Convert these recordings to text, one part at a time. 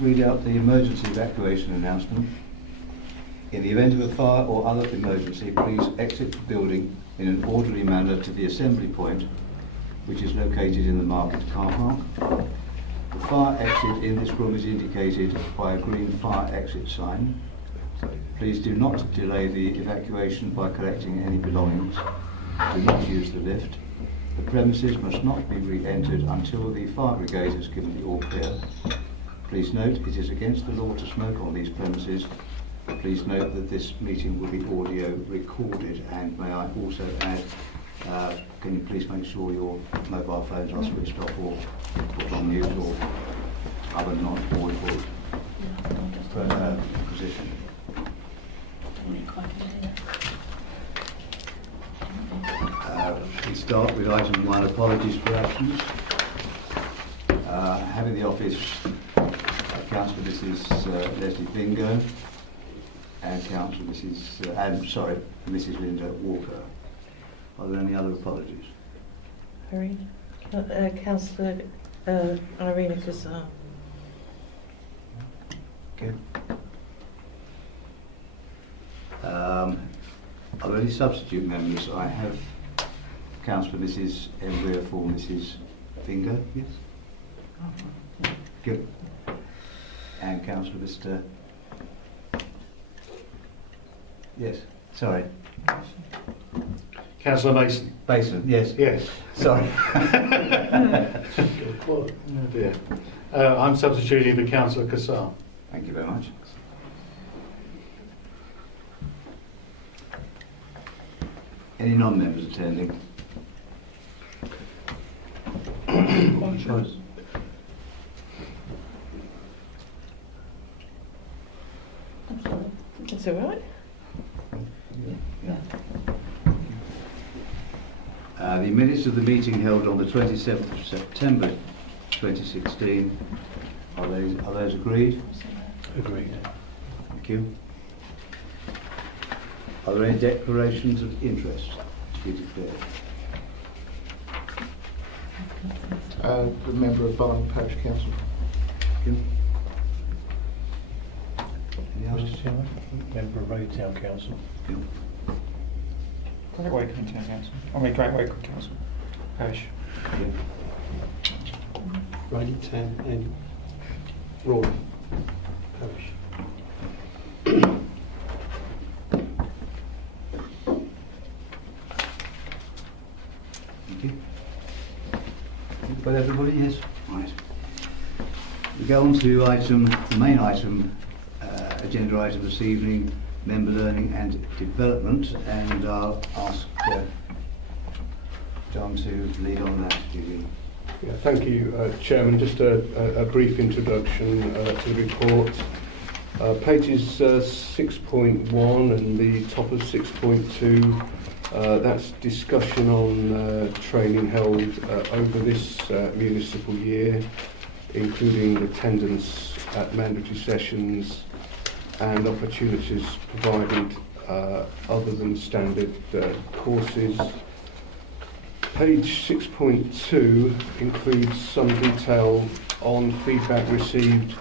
read out the emergency evacuation announcement. In the event of a fire or other emergency, please exit the building in an orderly manner to the assembly point, which is located in the market car park. The fire exit in this room is indicated by a green fire exit sign. Please do not delay the evacuation by collecting any belongings. Do not use the lift. The premises must not be re-entered until the fire brigade has given the all clear. Please note it is against the law to smoke on these premises. Please note that this meeting will be audio recorded, and may I also add, can you please make sure your mobile phones are switched off or put on mute or other non-audible position. We start with item 1, apologies for absence. Having the office Councillor Mrs. Leslie Bingo and Councillor Mrs. Linda Walker. Are there any other apologies? Councillor Irina Kassar. Okay. Are there any substitute members? I have Councillor Mrs. Embryo for Mrs. Finger. Yes. Good. And Councillor Mr. Yes. Sorry. Councillor Mason. Mason. Yes. Yes. Sorry. Oh dear. I'm substituting for Councillor Kassar. Thank you very much. Any non-members attending? That's all right. The minutes of the meeting held on the 27th of September 2016, are those agreed? Agreed. Thank you. Are there any declarations of interest to be declared? The member of Barling Parish Council. Thank you. Any others? Mr. Chairman, member of Reading Town Council. Thank you. Great Wakeman Town Council. Great Wakeman Council. Parish. Thank you. Reading Town and Rawdon Parish. Thank you. Got everybody? Yes. Right. We go on to the main item, agenda item this evening, member learning and development, and I'll ask John to lead on that. Yeah, thank you, Chairman. Just a brief introduction to the report. Pages 6.1 and the top of 6.2, that's discussion on training held over this municipal year, including attendance at mandatory sessions and opportunities provided other than standard courses. Page 6.2 includes some detail on feedback received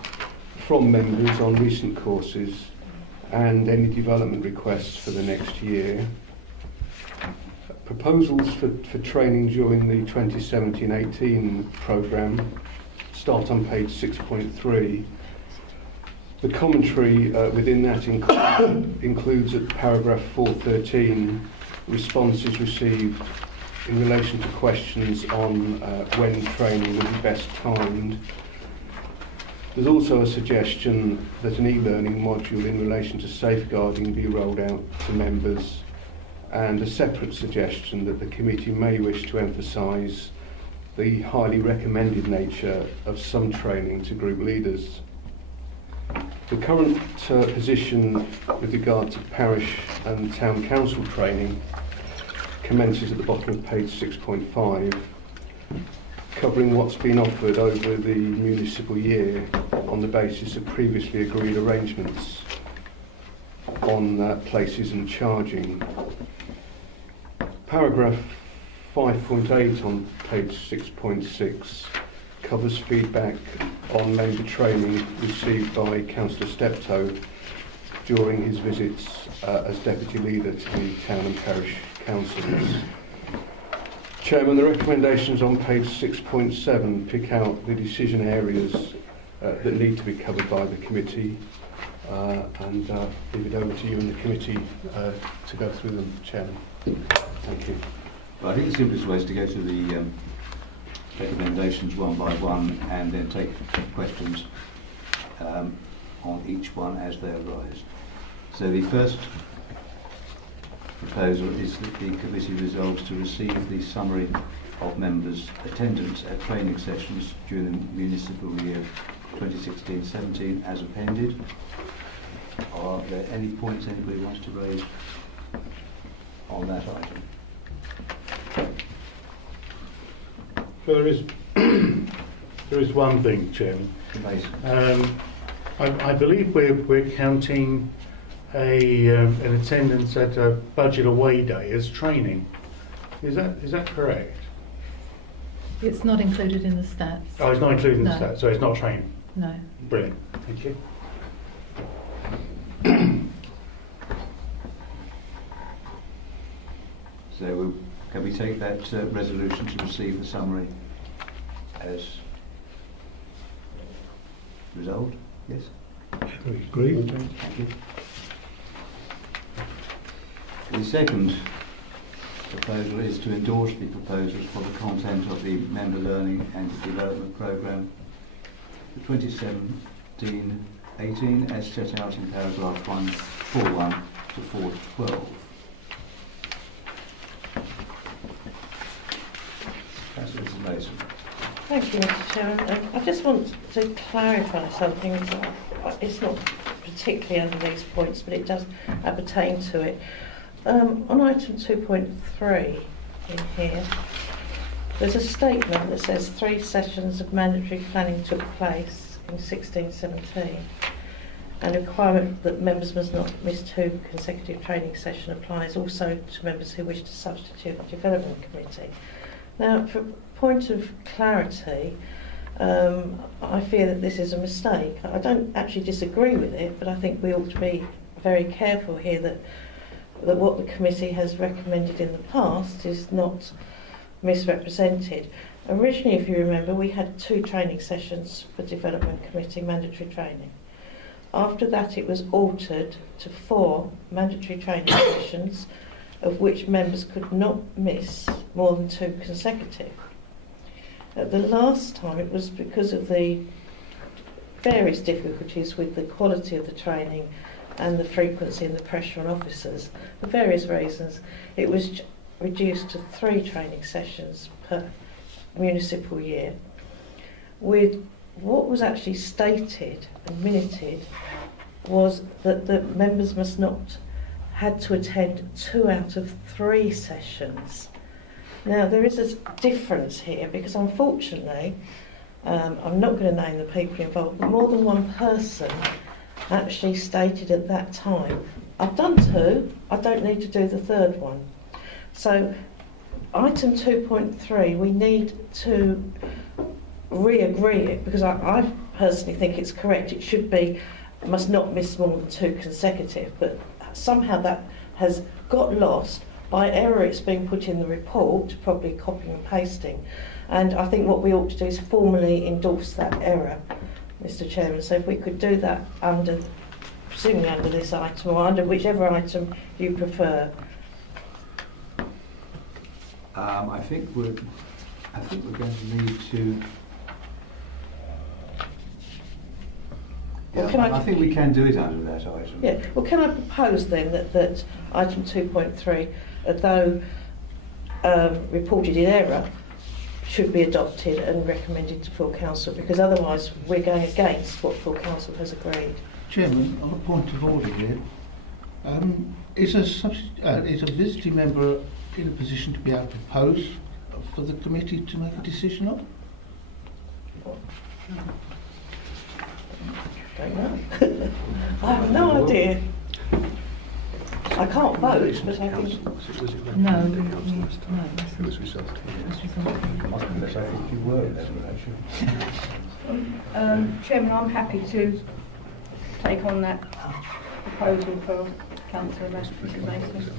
from members on recent courses and any development requests for the next year. Proposals for training during the 2017-18 programme start on page 6.3. The commentary within that includes at paragraph 413 responses received in relation to questions on when training will be best timed. There's also a suggestion that an e-learning module in relation to safeguarding be rolled out to members, and a separate suggestion that the committee may wish to emphasise the highly recommended nature of some training to group leaders. The current position with regard to parish and town council training commences at the bottom of page 6.5, covering what's been offered over the municipal year on the basis of previously agreed arrangements on places and charging. Paragraph 5.8 on page 6.6 covers feedback on member training received by Councillor Steptoe during his visits as Deputy Leader to the Town and Parish Councils. Chairman, the recommendations on page 6.7 pick out the decision areas that need to be covered by the committee and leave it over to you and the committee to go through them, Chairman. Thank you. Well, I think the simplest way is to go through the recommendations one by one and then take questions on each one as they arise. So the first proposal is that the committee resolves to receive the summary of members' attendance at training sessions during the municipal year 2016-17 as appended. Are there any points anybody wants to raise on that item? There is there is one thing, Chairman. Amazing. I believe we're counting an attendance at a budget away day as training. Is that correct? It's not included in the stats. Oh, it's not included in the No. stats, so it's not training. No. Brilliant. Thank you. So can we take that resolution to receive the summary as resolved? Yes? Agree. Thank you. The second proposal is to endorse the proposals for the content of the Member Learning and Development Programme for 2017-18 as set out in paragraph 141 to 412. Councillor Mason. Thank you, Mr. Chairman. I just want to clarify something. It's not particularly under these points, but it does pertain to it. On item 2.3 in here, there's a statement that says 3 sessions of mandatory planning took place in 16-17, and a requirement that members must not miss 2 consecutive training sessions applies also to members who wish to substitute the development committee. Now, for point of clarity, I fear that this is a mistake. I don't actually disagree with it, but I think we ought to be very careful here that what the committee has recommended in the past is not misrepresented. Originally, if you remember, we had 2 training sessions for development committee mandatory training. After that, it was altered to 4 mandatory training sessions, of which members could not miss more than 2 consecutive. At the last time, it was because of the various difficulties with the quality of the training and the frequency and the pressure on officers. For various reasons, it was reduced to 3 training sessions per municipal year, with what was actually stated and minuted was that the members had to attend 2 out of 3 sessions. Now, there is a difference here because, unfortunately, I'm not going to name the people involved, but more than one person actually stated at that time, I've done 2, I don't need to do the 3rd one. So, item 2.3, we need to re-agree it because I personally think it's correct. It should be, must not miss more than 2 consecutive, but somehow that has got lost. By error, it's been put in the report, probably copying and pasting. And I think what we ought to do is formally endorse that error, Mr. Chairman. So if we could do that presumably under this item or under whichever item you prefer. I think we're going to need to. Well, Yeah, can I think we can do it under that item. Yeah. Well, can I propose then that item 2.3, though reported in error, should be adopted and recommended to full council, because otherwise we're going against what full council has agreed. Chairman, on a point of order here, is a visiting member in a position to be able to propose for the committee to make a decision on? Don't know. I have no idea. So I can't vote, relation but to I can. council? Was it No, recommended to council no, last time? it wasn't. It was resolved. This was on- Unless I think you were in that relation. Chairman, I'm happy to take on that proposal for Councillor Mason.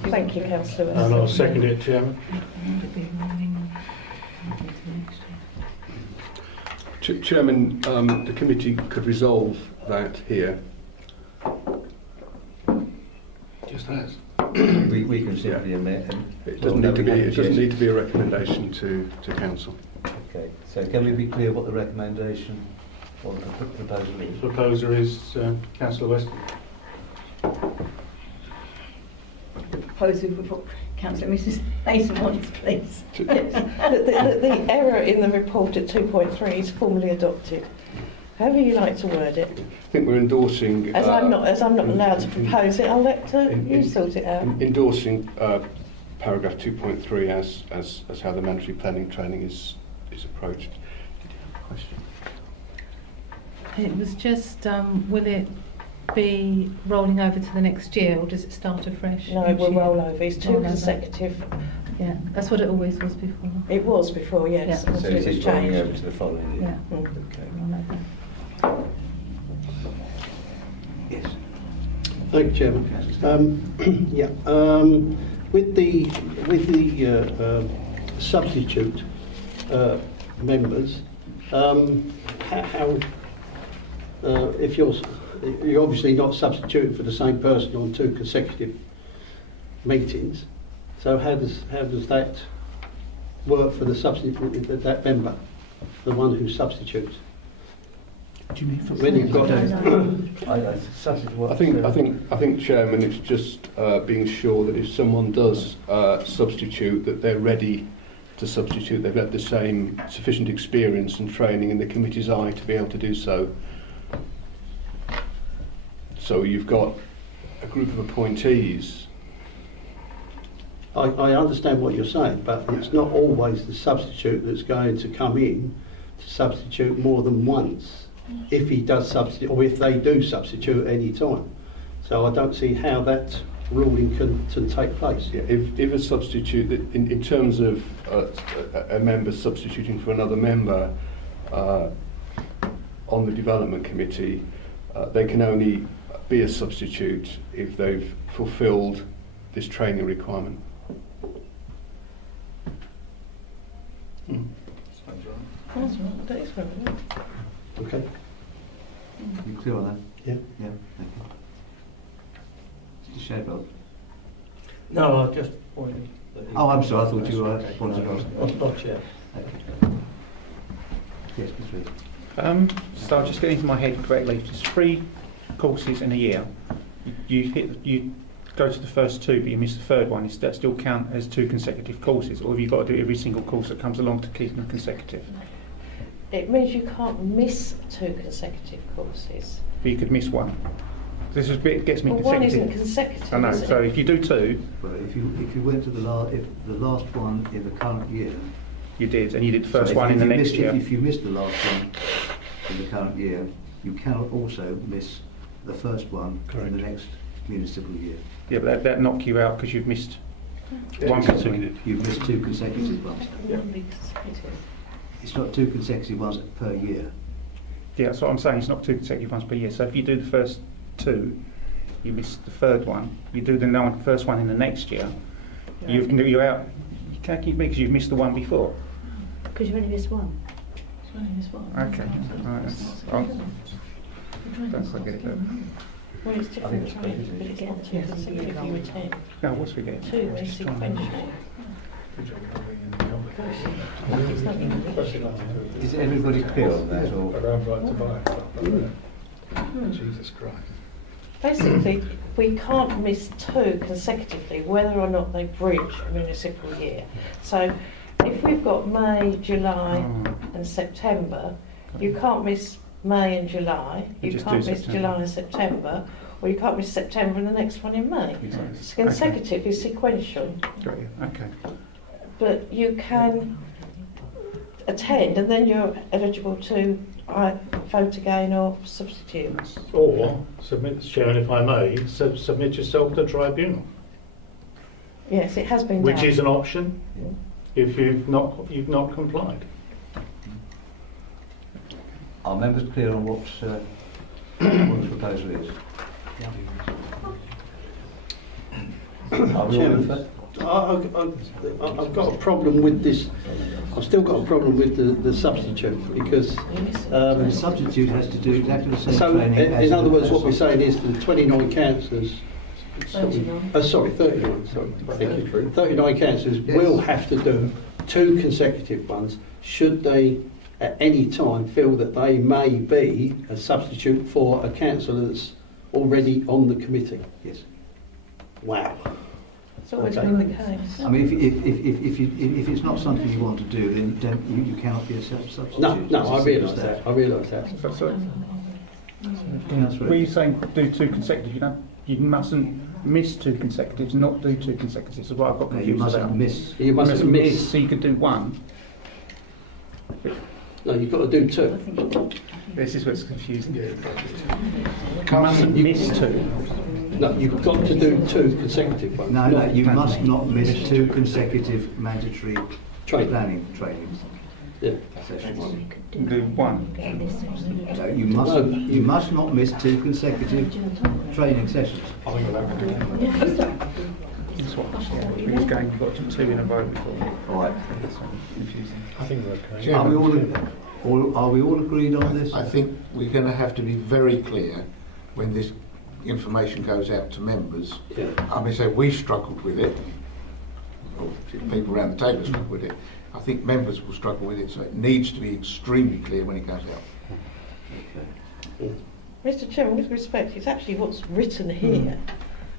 Thank you, Councillor And I'll Weston. second it, Chairman. It'd be running into next year. Chairman, the committee could resolve that here. Just as. We can simply amend. It doesn't need to be. It doesn't need to be a recommendation to council. Okay, so can we be clear what the recommendation or the proposal is? Proposer is Councillor Weston. Proposal for Councillor Mrs Mason wants, please. The error in the report at 2.3 is formally adopted. However you like to word it. I think we're endorsing. As I'm not allowed to propose it, I'll let you sort it out. Endorsing paragraph 2.3 as how the mandatory planning training is approached. Did you have a question? It was just, will it be rolling over to the next year, or does it start afresh? No, it each will year? roll over. It's two Roll over. consecutive. Yeah, that's what it always was before. It was before, yes. Yeah. So until it was is rolling over changed. to the following Yeah. year? Mm. Okay. Roll over. Yes. Thank you, Chairman. Yeah, with the substitute members, how if you're obviously not substituting for the same person on 2 consecutive meetings, so how does that work for the substitute, that member, the one who substitutes? Do you mean for When you've got I think, Chairman, it's just being sure that if someone does substitute, that they're ready to substitute. They've had the same sufficient experience and training in the committee's eye to be able to do so. So you've got a group of appointees. I understand what you're saying, but it's not always the substitute that's going to come in to substitute more than once, if he does substitute, or if they do substitute at any time. So I don't see how that ruling can take place. Yeah, if a substitute, in terms of a member substituting for another member on the development committee, they can only be a substitute if they've fulfilled this training requirement. That's right, that is right. isn't it? Okay. You clear on that? Yeah. Yeah, thank you. Mr. Shadwell. No, I just pointed. Oh, I'm sorry, I thought you wanted to ask. Not yet. Okay. Yes, Mr. Reed. So I'll just get into my head correctly. If it's 3 courses in a year, you go to the first 2, but you miss the third one. Does that still count as 2 consecutive courses, or have you got to do every single course that comes along to keep them consecutive? It means you can't miss 2 consecutive courses. But you could miss 1. This is a bit gets me Well, one consecutive. isn't consecutive. I know. is it? So if you do 2, Well, if you went to the last one in the current year. you did, and you did the first so one if in the you next missed, year. If you missed the last one in the current year, you cannot also miss the first one in the next municipal year. Yeah, but that knock you out because you've missed Yeah, one exactly. between. You've missed 2 consecutive ones. It wouldn't be consecutive. It's not 2 consecutive ones per year. Yeah, that's what I'm saying. It's not 2 consecutive ones per year. So if you do the first 2, you miss the third one. You do the first one in the next year. You're out. You can't keep me because you've missed the one before. Because you only missed one. Okay. Right. Don't forget that. Well, it's different training, but it's not 2 consecutive, you attend. No, what's we get? 2 is sequential. It's not English. Is everybody clear on that? Or? Around right to buy. Jesus Christ. Basically, we can't miss 2 consecutively, whether or not they bridge a municipal year. So, if we've got May, July, and September, you can't miss May and July. You You just can't do miss September. July and September, or you can't miss September and the next one in May. It's consecutive is sequential, Got you. Okay. but you can attend, and then you're eligible to vote again or substitute. Or submit, Chairman, if I may, submit yourself to tribunal. Yes, it has been which done. is an option if you've not complied. Are members clear on what the proposal is? Are we all in favour? I've got a problem with this. I've still got a problem with the substitute because. The substitute has to do exactly the same So, training as in other words, the what we're saying is the 29 councillors. 39. Sorry, 39. Sorry, thank you. 39 councillors will have to do 2 consecutive ones should they, at any time, feel that they may be a substitute for a councillor that's already on the committee. Yes. Wow. It's always Okay. been the case. I mean, if it's not something you want to do, then you cannot be a substitute. No, It's I as realise simple as that. I realise that. So, Councillor were you saying do 2 consecutive? You mustn't miss 2 consecutives, not do 2 consecutives. Is what I've got No, confused you mustn't about. miss. You mustn't miss. So you could do 1. No, you've got to do 2. This is what's confusing. You mustn't miss 2. No, you've got to do 2 consecutive ones. No, not you must not miss 2 consecutive mandatory Training. planning trainings. Yeah. Sessions. Do 1. No, you must not miss 2 consecutive training sessions. That's what we was going. You've got to do 2 in a row before. All right. That's confusing. I think we're okay. Are we are we all agreed on this? I think we're going to have to be very clear when this information goes out to members. Yeah. I mean, say we struggled with it, or people around the table struggled with it. I think members will struggle with it, so it needs to be extremely clear when it goes out. Mr. Chairman, with respect, it's actually what's written here,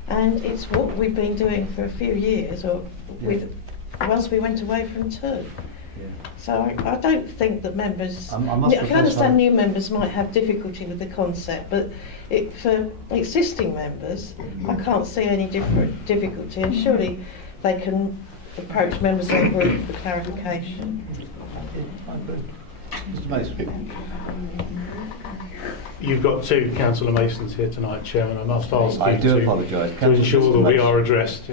and it's what we've been doing for a few years, or with once we went away from 2. So I don't think that members. I must I can confess understand I- new members might have difficulty with the concept, but for existing members, I can't see any different difficulty, and surely they can approach members of the group for clarification. Mr. Mason. You've got 2 Councillor Masons here tonight, Chairman. I must ask you I do to apologise. to ensure that we are addressed.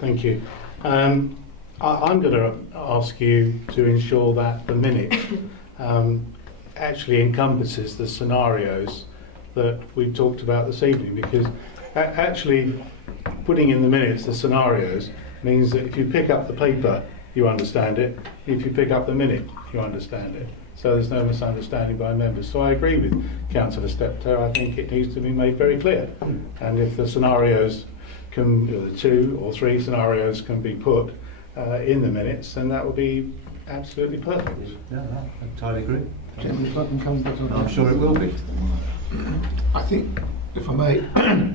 Thank you. I'm going to ask you to ensure that the minute actually encompasses the scenarios that we've talked about this evening, because actually putting in the minutes the scenarios means that if you pick up the paper, you understand it. If you pick up the minute, you understand it. So there's no misunderstanding by members. So I agree with Councillor Steptoe. I think it needs to be made very clear. And if the scenarios can, the 2 or 3 scenarios can be put in the minutes, then that would be absolutely perfect. Yeah, I entirely agree. Chairman, if I can come back on I'm that. sure it will be. I think, if I may,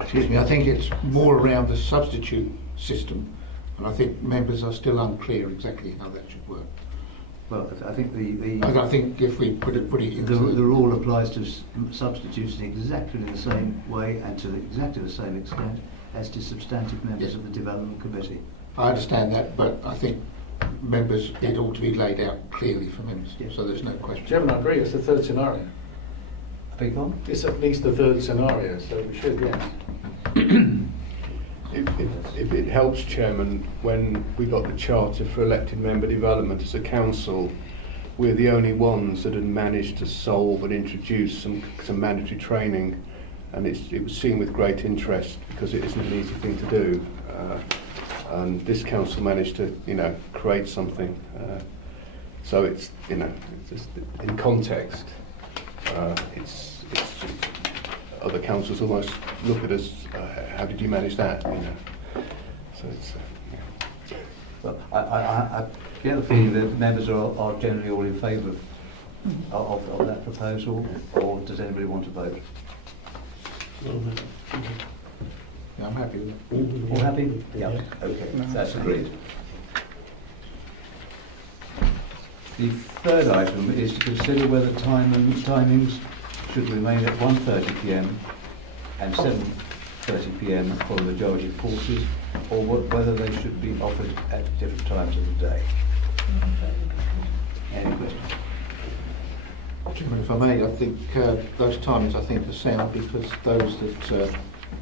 excuse me, I think it's more around the substitute system, and I think members are still unclear exactly how that should work. Well, I think And I think if we put it into the rule applies to substitutes in exactly the same way and to exactly the same extent as to substantive members Yes. of the Development Committee. I understand that, but I think members, it ought to be laid out clearly for members, Yes. so there's no question. Chairman, I agree. It's the 3rd scenario. I beg your pardon? It's at least the 3rd scenario, so we should, yes. If it helps, Chairman, when we got the Charter for Elected Member Development as a council, we're the only ones that had managed to solve and introduce some mandatory training, and it was seen with great interest because it isn't an easy thing to do. And this council managed to, create something. So it's, it's just in context, it's other councils almost look at us, how did you manage that? So it's. Well, I get the feeling that members are generally all in favour of that proposal, or does anybody want to vote? Yeah, I'm happy with it. All happy? Yeah. Okay, that's agreed. The 3rd item is to consider whether timings should remain at 1:30 p.m. and 7:30 p.m. for the majority of courses, or whether they should be offered at different times of the day. Any questions? Chairman, if I may, I think those timings I think are sound because those that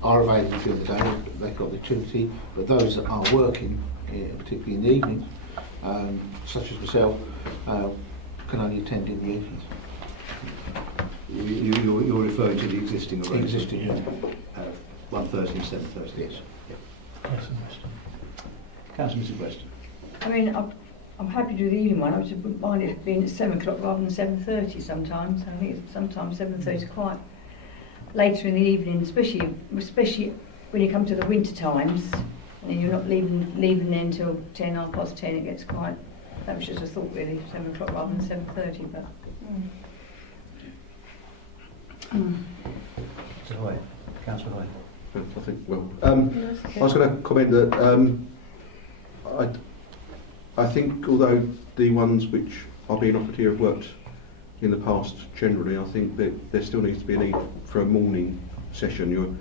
are available during the day, they've got the opportunity, but those that are working, particularly in the evening, such as myself, can only attend in the evenings. You're referring to the existing arrangement? Existing, yeah. 1:30 and 7:30? Yes. Councillor Mrs. Weston. I mean, I'm happy to do the evening one. I just wouldn't mind it being at 7 o'clock rather than 7:30 sometimes. I think sometimes 7:30 is quite later in the evening, especially when you come to the winter times and you're not leaving there until 10, 10:30. It gets quite. That was just a thought, really. 7 o'clock rather than 7:30, but. Mr. Hoy. Councillor Hoy. I think, well, I was going to comment that I think although the ones which are being offered here have worked in the past generally, I think that there still needs to be a need for a morning session. You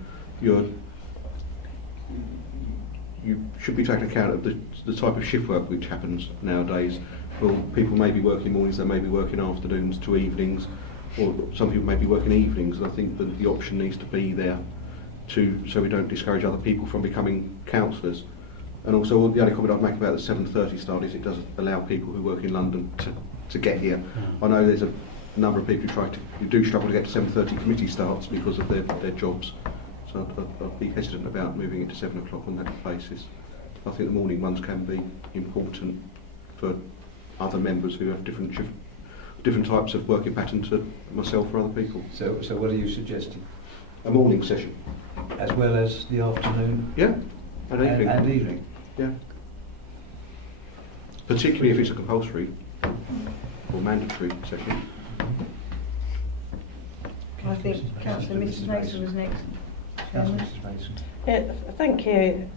should be taking account of the type of shift work which happens nowadays. Well, people may be working mornings, they may be working afternoons to evenings, or some people may be working evenings, and I think that the option needs to be there so we don't discourage other people from becoming councillors. And also, the only comment I'd make about the 7:30 start is it does allow people who work in London to get here. I know there's a number of people who do struggle to get to 7:30 committee starts because of their jobs. So I'd be hesitant about moving it to 7 o'clock on that basis. I think the morning ones can be important for other members who have different types of working pattern to myself or other people. So what are you suggesting? A morning session. As well as the afternoon? Yeah, and evening. And evening? Yeah. Particularly if it's a compulsory or mandatory session. I think Councillor Mrs. Mason was next. Councillor Mrs. Mason. Yeah, thank you,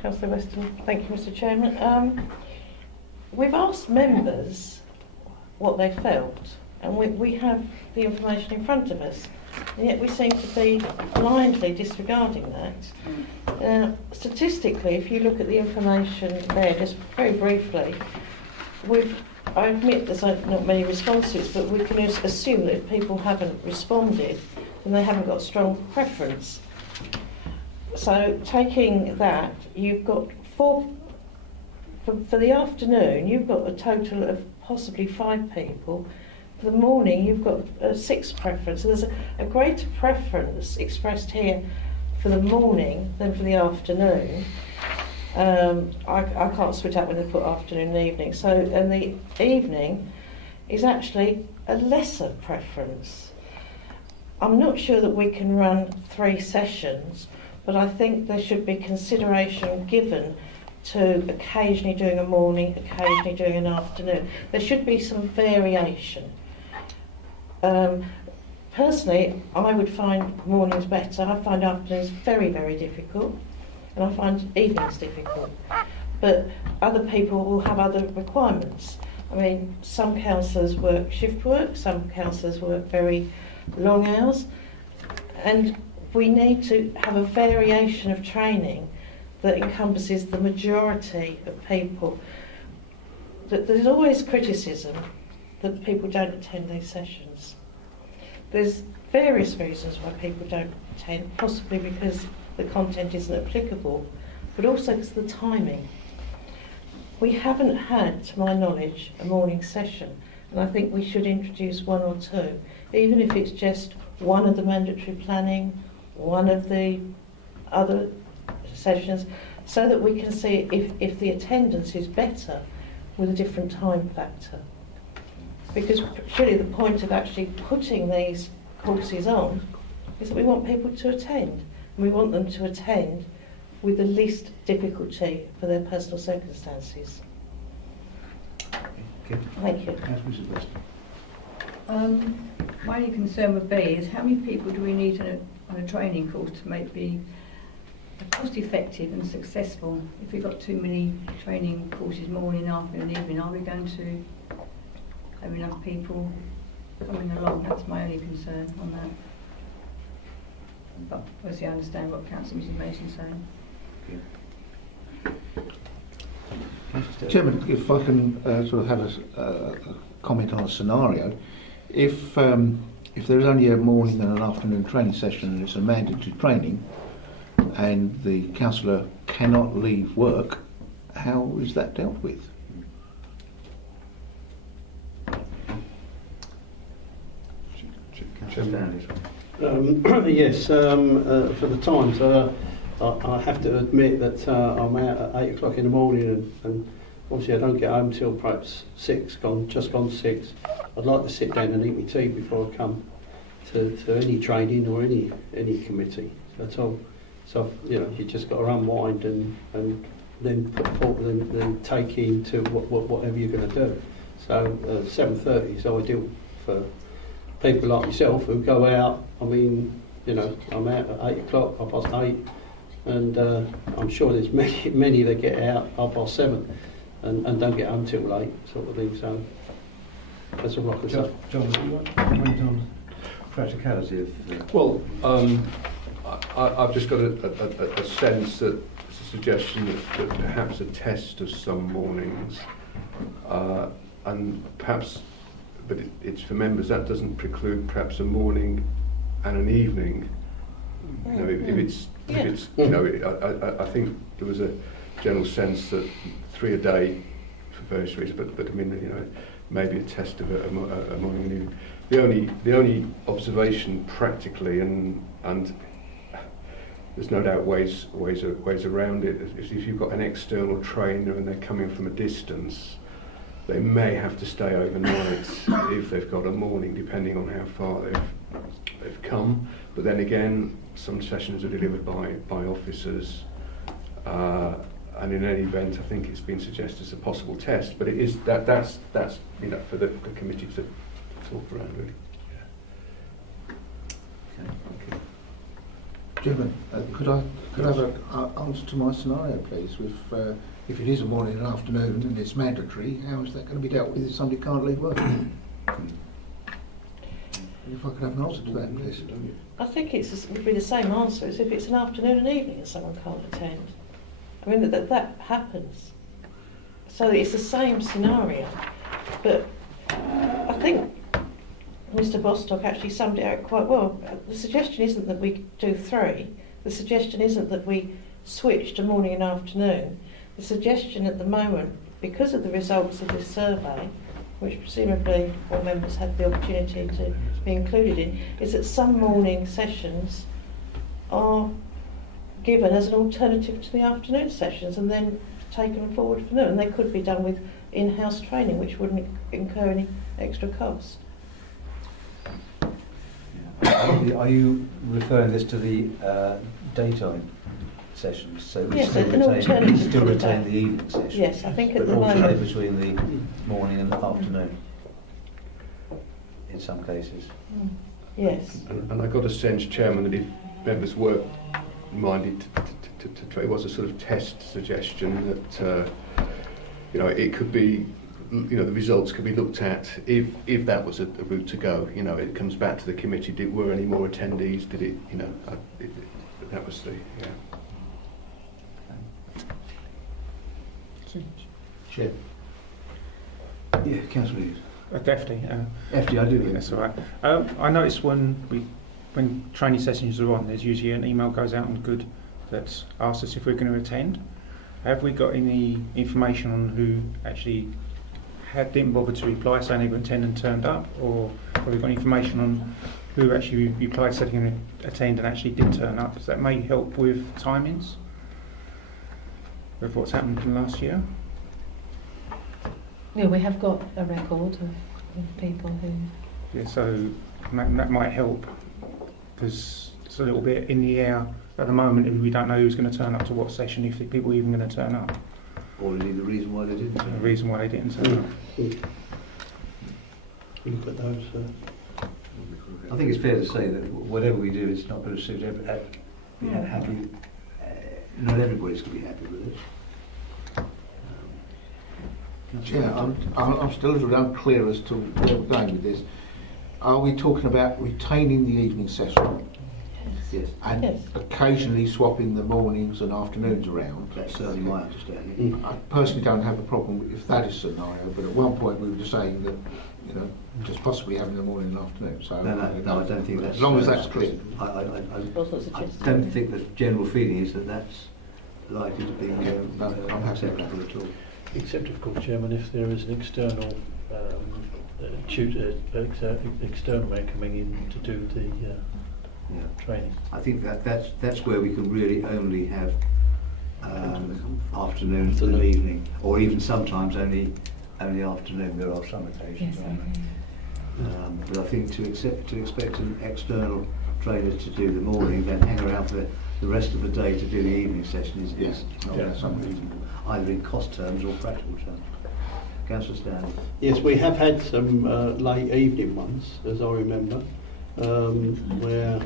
Councillor Weston. Thank you, Mr. Chairman. We've asked members what they felt, and we have the information in front of us, and yet we seem to be blindly disregarding that. Statistically, if you look at the information there, just very briefly, I admit there's not many responses, but we can assume that if people haven't responded, then they haven't got strong preference. So taking that, you've got for the afternoon, you've got a total of possibly 5 people. For the morning, you've got 6 preference. So there's a greater preference expressed here for the morning than for the afternoon. I can't split out when they put afternoon and evening. So, and the evening is actually a lesser preference. I'm not sure that we can run 3 sessions, but I think there should be consideration given to occasionally doing a morning, occasionally doing an afternoon. There should be some variation. Personally, I would find mornings better. I find afternoons very, very difficult, and I find evenings difficult. But other people will have other requirements. I mean, some councillors work shift work, some councillors work very long hours, and we need to have a variation of training that encompasses the majority of people. There's always criticism that people don't attend these sessions. There's various reasons why people don't attend, possibly because the content isn't applicable, but also because of the timing. We haven't had, to my knowledge, a morning session, and I think we should introduce 1 or 2, even if it's just one of the mandatory planning, one of the other sessions, so that we can see if the attendance is better with a different time factor. Because surely the point of actually putting these courses on is that we want people to attend. And we want them to attend with the least difficulty for their personal circumstances. Okay. Thank you. Councillor Mrs. Weston. My only concern would be is how many people do we need on a training course to make be cost effective and successful? If we've got too many training courses morning, afternoon, evening, are we going to have enough people coming along? That's my only concern on that. But obviously I understand what Councillor Mrs. Mason's saying. Chairman, if I can sort of have a comment on a scenario. If if there is only a morning and an afternoon training session and it's a mandatory training and the councillor cannot leave work, how is that dealt with? Yes, for the times, I have to admit that I'm out at 8 o'clock in the morning and obviously I don't get home till perhaps 6, just gone 6. I'd like to sit down and eat my tea before I come to any training or any committee at all. So, you know, you just got to unwind and then put forward and then take into whatever you're going to do. So 7:30 is ideal for people like myself who go out. I mean, you know, I'm out at 8 o'clock, 8:30, and I'm sure there's many that get out 7:30 and don't get home till late, sort of thing. So that's all I can say. John, do you want to comment on practicality of? Well, I've just got a sense that it's a suggestion that perhaps a test of some mornings, and perhaps, but it's for members, that doesn't preclude perhaps a morning and an evening. You know, if it's, you know, I think there was a general sense that 3 a day for various reasons, but I mean, you know, maybe a test of a morning and evening. The only observation practically, and there's no doubt ways around it, is if you've got an external trainer and they're coming from a distance, they may have to stay overnight if they've got a morning, depending on how far they've come. But then again, some sessions are delivered by officers, and in any event, I think it's been suggested as a possible test. But it is that's you know, for the committee to talk around, really. Okay, thank you. Chairman, could I have an answer to my scenario, please? With if it is a morning and afternoon and it's mandatory, how is that going to be dealt with if somebody can't leave work? If I could have an answer to that, please. I think it would be the same answer as if it's an afternoon and evening and someone can't attend. I mean, that happens. So it's the same scenario. But I think Mr. Bostock actually summed it out quite well. The suggestion isn't that we do 3. The suggestion isn't that we switch to morning and afternoon. The suggestion at the moment, because of the results of this survey, which presumably all members had the opportunity to be included in, is that some morning sessions are given as an alternative to the afternoon sessions and then taken forward for noon. And they could be done with in-house training, which wouldn't incur any extra cost. Are you referring this to the daytime sessions? So we Yes, still an alternative still to the retain day. the evening sessions? Yes, I think at but the alternate moment. between the morning and the afternoon in some cases. Yes. And I got a sense, Chairman, that if members were minded to try, it was a sort of test suggestion that you know, it could be, you know, the results could be looked at if that was a route to go. You know, it comes back to the committee. Were any more attendees? Did it? You know, that was the Chair. Yeah, Councillor Hughes. Definitely. FD, I do. That's all right. I noticed when training sessions are on, there's usually an email goes out on Good that asks us if we're going to attend. Have we got any information on who actually didn't bother to reply saying they were attend and turned up, or have we got information on who actually replied saying they're going to attend and actually did turn up? So that may help with timings of what's happened in the last year. Yeah, we have got a record of people who... Yeah, so that might help, because it's a little bit in the air at the moment if we don't know who's going to turn up to what session, if the people are even going to turn up. Or indeed the reason why they didn't. The reason why they didn't turn up. Look at those. I think it's fair to say that whatever we do, it's not going to suit happy. Not everybody's going to be happy with it. Yeah, I'm still a little unclear as to where we're going with this. Are we talking about retaining the evening session? Yes, and Yes. occasionally swapping the mornings and afternoons around. that's certainly my understanding. I personally don't have a problem if that is a scenario, but at one point we were just saying that, you know, just possibly having the morning and afternoon. So No, I don't think that's... as long as that's clear. Wasn't I suggested. don't think the general feeling is that that's likely to be No, I'm happy with that. acceptable at all. Except, of course, Chairman, if there is an external tutor, external man coming in to do the Yeah. training. I think that's where we can really only have afternoon and evening, or even sometimes only afternoon. There are some occasions. Yes, aren't there? But I think to expect an external trainer to do the morning, then hang around for the rest of the day to do the evening session is not something reasonable, either in cost terms or practical terms. Councillor Stanley. Yes, we have had some late evening ones, as I remember, where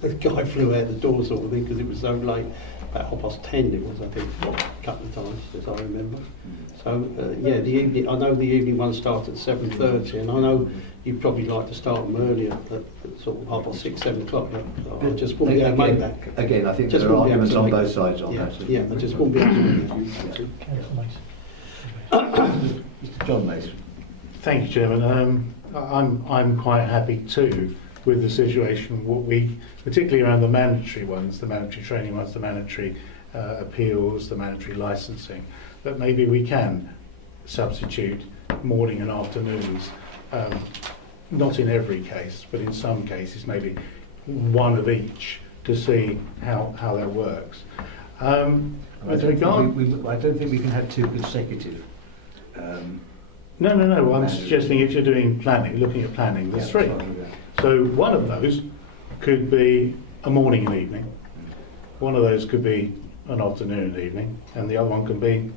the guy flew out the door sort of thing because it was so late. About 10:30 it was, I think, a couple of times, as I remember. So, yeah, the evening. I know the evening ones start at 7:30, and I know you'd probably like to start them earlier, at sort of 6, 7 o'clock. But I just wouldn't be able to make that. Again, I think Just there are wouldn't be able arguments to on make both that. sides on Yeah, that. yeah, I just wouldn't be able to make that. Councillor Mason. Mr. John Mason. Thank you, Chairman. I'm quite happy too with the situation. What we, particularly around the mandatory ones, the mandatory training ones, the mandatory appeals, the mandatory licensing, that maybe we can substitute morning and afternoons. Not in every case, but in some cases, maybe one of each to see how that works. With regard, I don't think we can have two consecutive. No. I'm suggesting if you're doing planning, looking at planning, there's three. So one of those could be a morning and evening. One of those could be an afternoon and evening, and the other one can be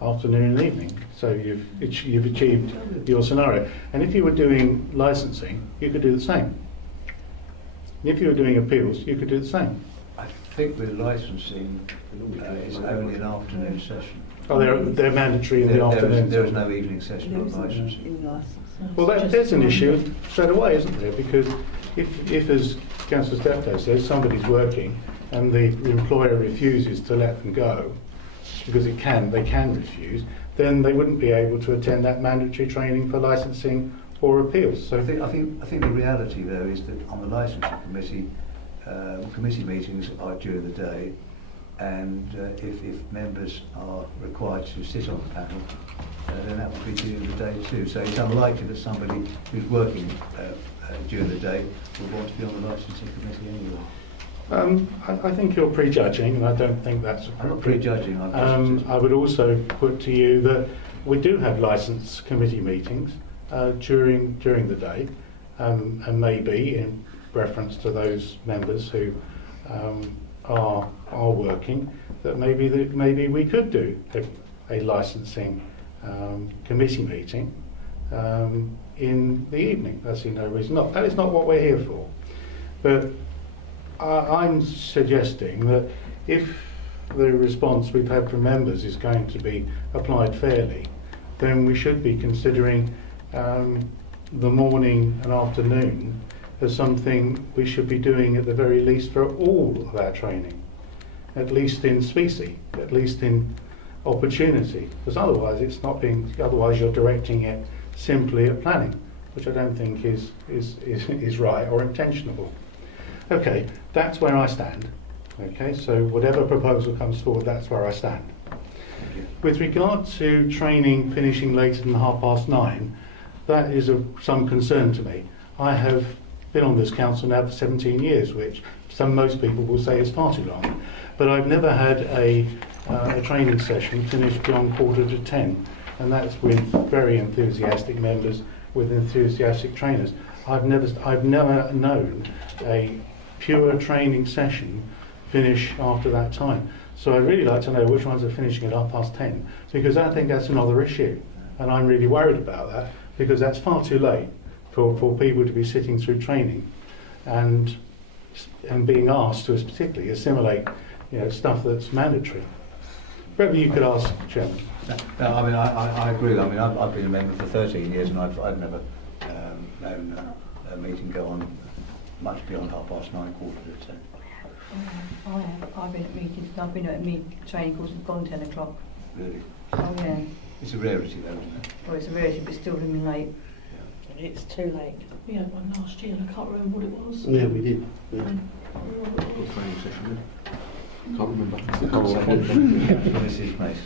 afternoon and evening. So you've achieved your scenario. And if you were doing licensing, you could do the same. And if you were doing appeals, you could do the same. I think with licensing, it's only an afternoon session. Oh, they're mandatory in the afternoon. There is no evening session on licensing. Well, there's an issue straight away, isn't there? Because if as Councillor Steptoe says, somebody's working and the employer refuses to let them go, because they can refuse, then they wouldn't be able to attend that mandatory training for licensing or appeals. So I think the reality though is that on the licensing committee, committee meetings are during the day, and if members are required to sit on the panel, then that would be during the day too. So it's unlikely that somebody who's working during the day would want to be on the licensing committee anyway. I think you're prejudging, and I don't think that's I'm not appropriate. prejudging. I would also put to you that we do have licence committee meetings during the day, and maybe in reference to those members who are working, that maybe we could do a licensing committee meeting in the evening. I see no reason not. That is not what we're here for. But I'm suggesting that if the response we've had from members is going to be applied fairly, then we should be considering the morning and afternoon as something we should be doing at the very least for all of our training, at least in specie, at least in opportunity, because otherwise it's not being. Otherwise you're directing it simply at planning, which I don't think is right or intentionable. Okay, that's where I stand. Okay, so whatever proposal comes forward, that's where I stand. With regard to training finishing later than 9:30, that is of some concern to me. I have been on this council now for 17 years, which most people will say is far too long. But I've never had a training session finish beyond 9:45, and that's with very enthusiastic members, with enthusiastic trainers. I've never known a pure training session finish after that time. So I'd really like to know which ones are finishing at 10:30, because I think that's another issue, and I'm really worried about that, because that's far too late for people to be sitting through training and being asked to particularly assimilate, stuff that's mandatory. Whether you could ask, Chairman. No, I mean, I agree. I mean, I've been a member for 13 years, and I've never known a meeting go on much beyond 9:30, 10:15. I've been at meetings, I've been at training courses gone 10 o'clock. Really? Oh yeah. It's a rarity though, isn't it? Well, it's a rarity, but still running late. It's too late. We had one last year and I can't remember what it was. Yeah, we did. Yeah. What training session then? Can't remember. Mrs. Mason.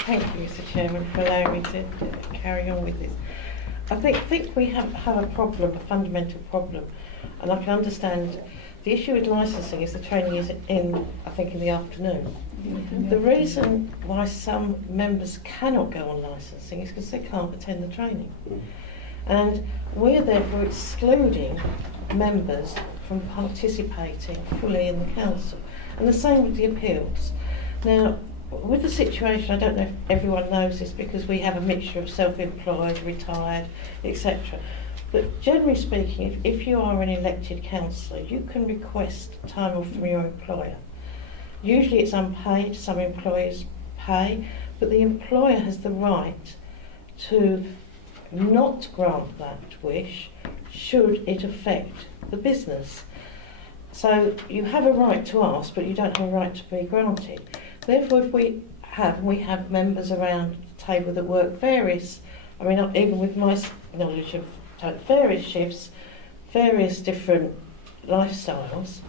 Thank you, Mr. Chairman, for allowing me to carry on with this. I think we have a problem, a fundamental problem, and I can understand the issue with licensing is the training is in the afternoon. The reason why some members cannot go on licensing is because they can't attend the training. And we're therefore excluding members from participating fully in the council. And the same with the appeals. Now, with the situation, I don't know if everyone knows this because we have a mixture of self-employed, retired, etc. But generally speaking, if you are an elected councillor, you can request time off from your employer. Usually it's unpaid, some employers pay, but the employer has the right to not grant that wish should it affect the business. So you have a right to ask, but you don't have a right to be granted. Therefore, if we have members around the table that work various, even with my knowledge of various shifts, various different lifestyles,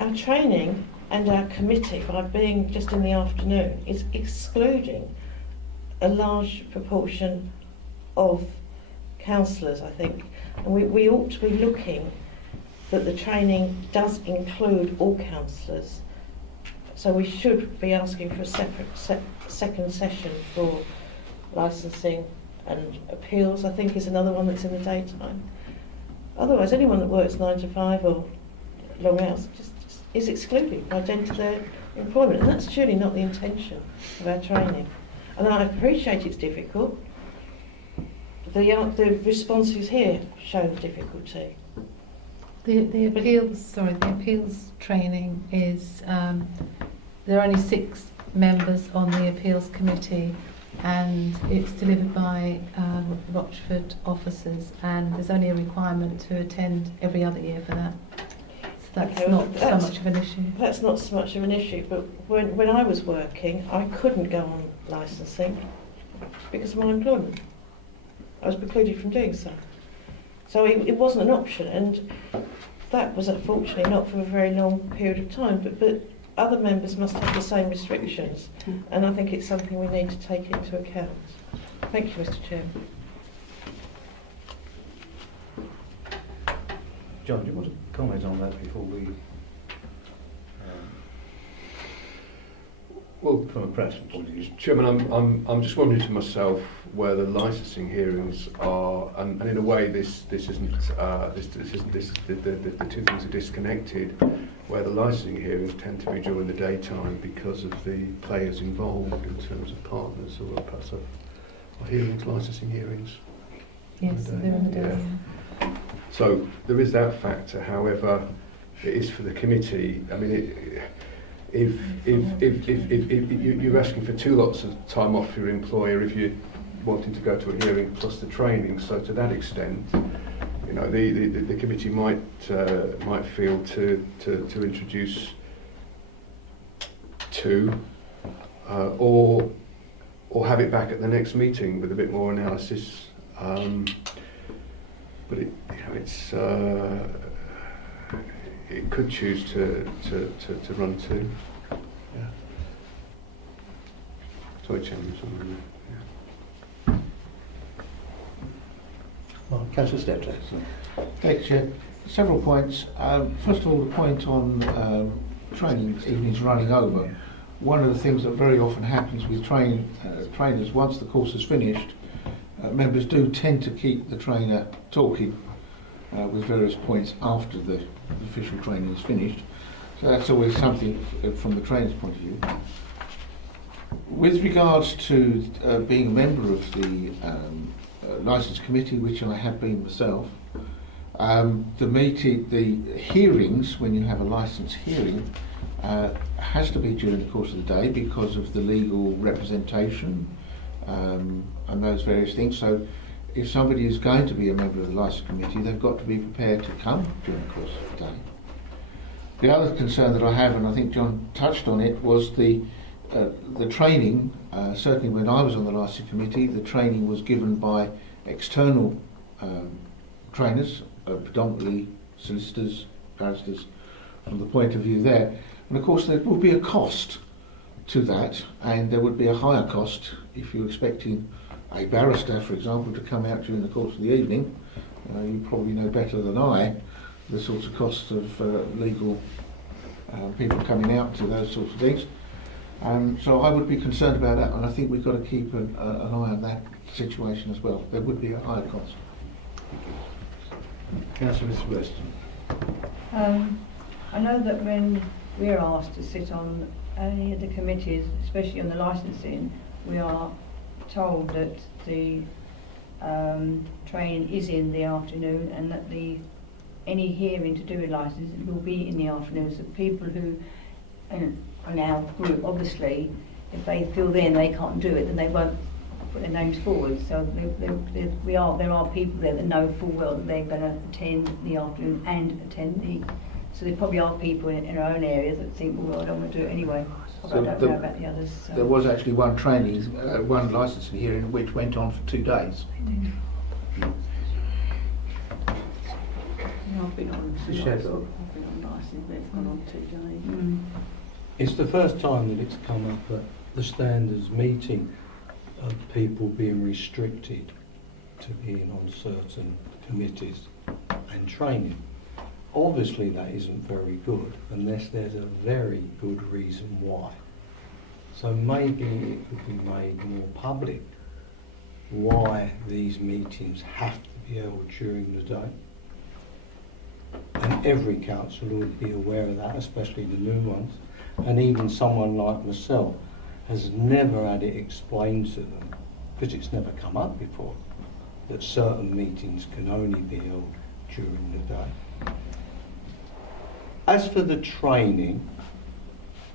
our training and our committee, by being just in the afternoon, is excluding a large proportion of councillors, I think. And we ought to be looking that the training does include all councillors. So we should be asking for a separate second session for licensing and appeals, I think, is another one that's in the daytime. Otherwise, anyone that works 9 to 5 or long hours just is excluded by dint of their employment. And that's surely not the intention of our training. And I appreciate it's difficult. The responses here show the difficulty. The appeals training is, there are only 6 members on the appeals committee, and it's delivered by Rochford officers, and there's only a requirement to attend every other year for that. So that's not so much of an issue. That's not so much of an issue, but when I was working, I couldn't go on licensing because of my employment. I was precluded from doing so. So it wasn't an option, and that was unfortunately not for a very long period of time, but other members must have the same restrictions, and I think it's something we need to take into account. Thank you, Mr. Chairman. John, do you want to comment on that before we, Well, from a practical point of view? Chairman, I'm just wondering to myself where the licensing hearings are, and in a way the two things are disconnected. Where the licensing hearings tend to be during the daytime because of the players involved in terms of partners or perhaps are hearings, licensing hearings. Yes, they're in the day. Yeah. So there is that factor. However, it is for the committee. I mean, if you're asking for 2 lots of time off for your employer if you're wanting to go to a hearing plus the training, so to that extent, you know, the committee might feel to introduce 2, or have it back at the next meeting with a bit more analysis. But it could choose to run 2. Yeah. Sorry, Chairman. Councillor Steptoe. Thank you, Chair. Several points. First of all, the point on training evenings running over. One of the things that very often happens with trainers, once the course is finished, members do tend to keep the trainer talking with various points after the official training is finished. So that's always something from the trainer's point of view. With regards to being a member of the licence committee, which I have been myself, the hearings, when you have a licence hearing, has to be during the course of the day because of the legal representation and those various things. So if somebody is going to be a member of the licence committee, they've got to be prepared to come during the course of the day. The other concern that I have, and I think John touched on it, was the training. Certainly when I was on the licence committee, the training was given by external trainers, predominantly solicitors, barristers, from the point of view there. And of course there will be a cost to that, and there would be a higher cost if you're expecting a barrister, for example, to come out during the course of the evening. You probably know better than I the sorts of costs of legal people coming out to those sorts of things. So I would be concerned about that, and I think we've got to keep an eye on that situation as well. There would be a higher cost. Councillor Mr. Weston. I know that when we're asked to sit on any of the committees, especially on the licensing, we are told that the training is in the afternoon, and that any hearing to do with licensing will be in the afternoon. So people who are our group, obviously, if they feel then they can't do it, then they won't put their names forward. So there are people there that know full well that they're going to attend the afternoon and attend the. So there probably are people in our own areas that think, well, I don't want to do it anyway. I don't know about the others. So. There was actually one training, one licensing hearing, which went on for 2 days. I've been on licensing, but it's gone on 2 days. It's the first time that it's come up at the standards meeting of people being restricted to being on certain committees and training. Obviously that isn't very good unless there's a very good reason why. So maybe it could be made more public why these meetings have to be held during the day. And every councillor would be aware of that, especially the new ones. And even someone like myself has never had it explained to them, because it's never come up before, that certain meetings can only be held during the day. As for the training,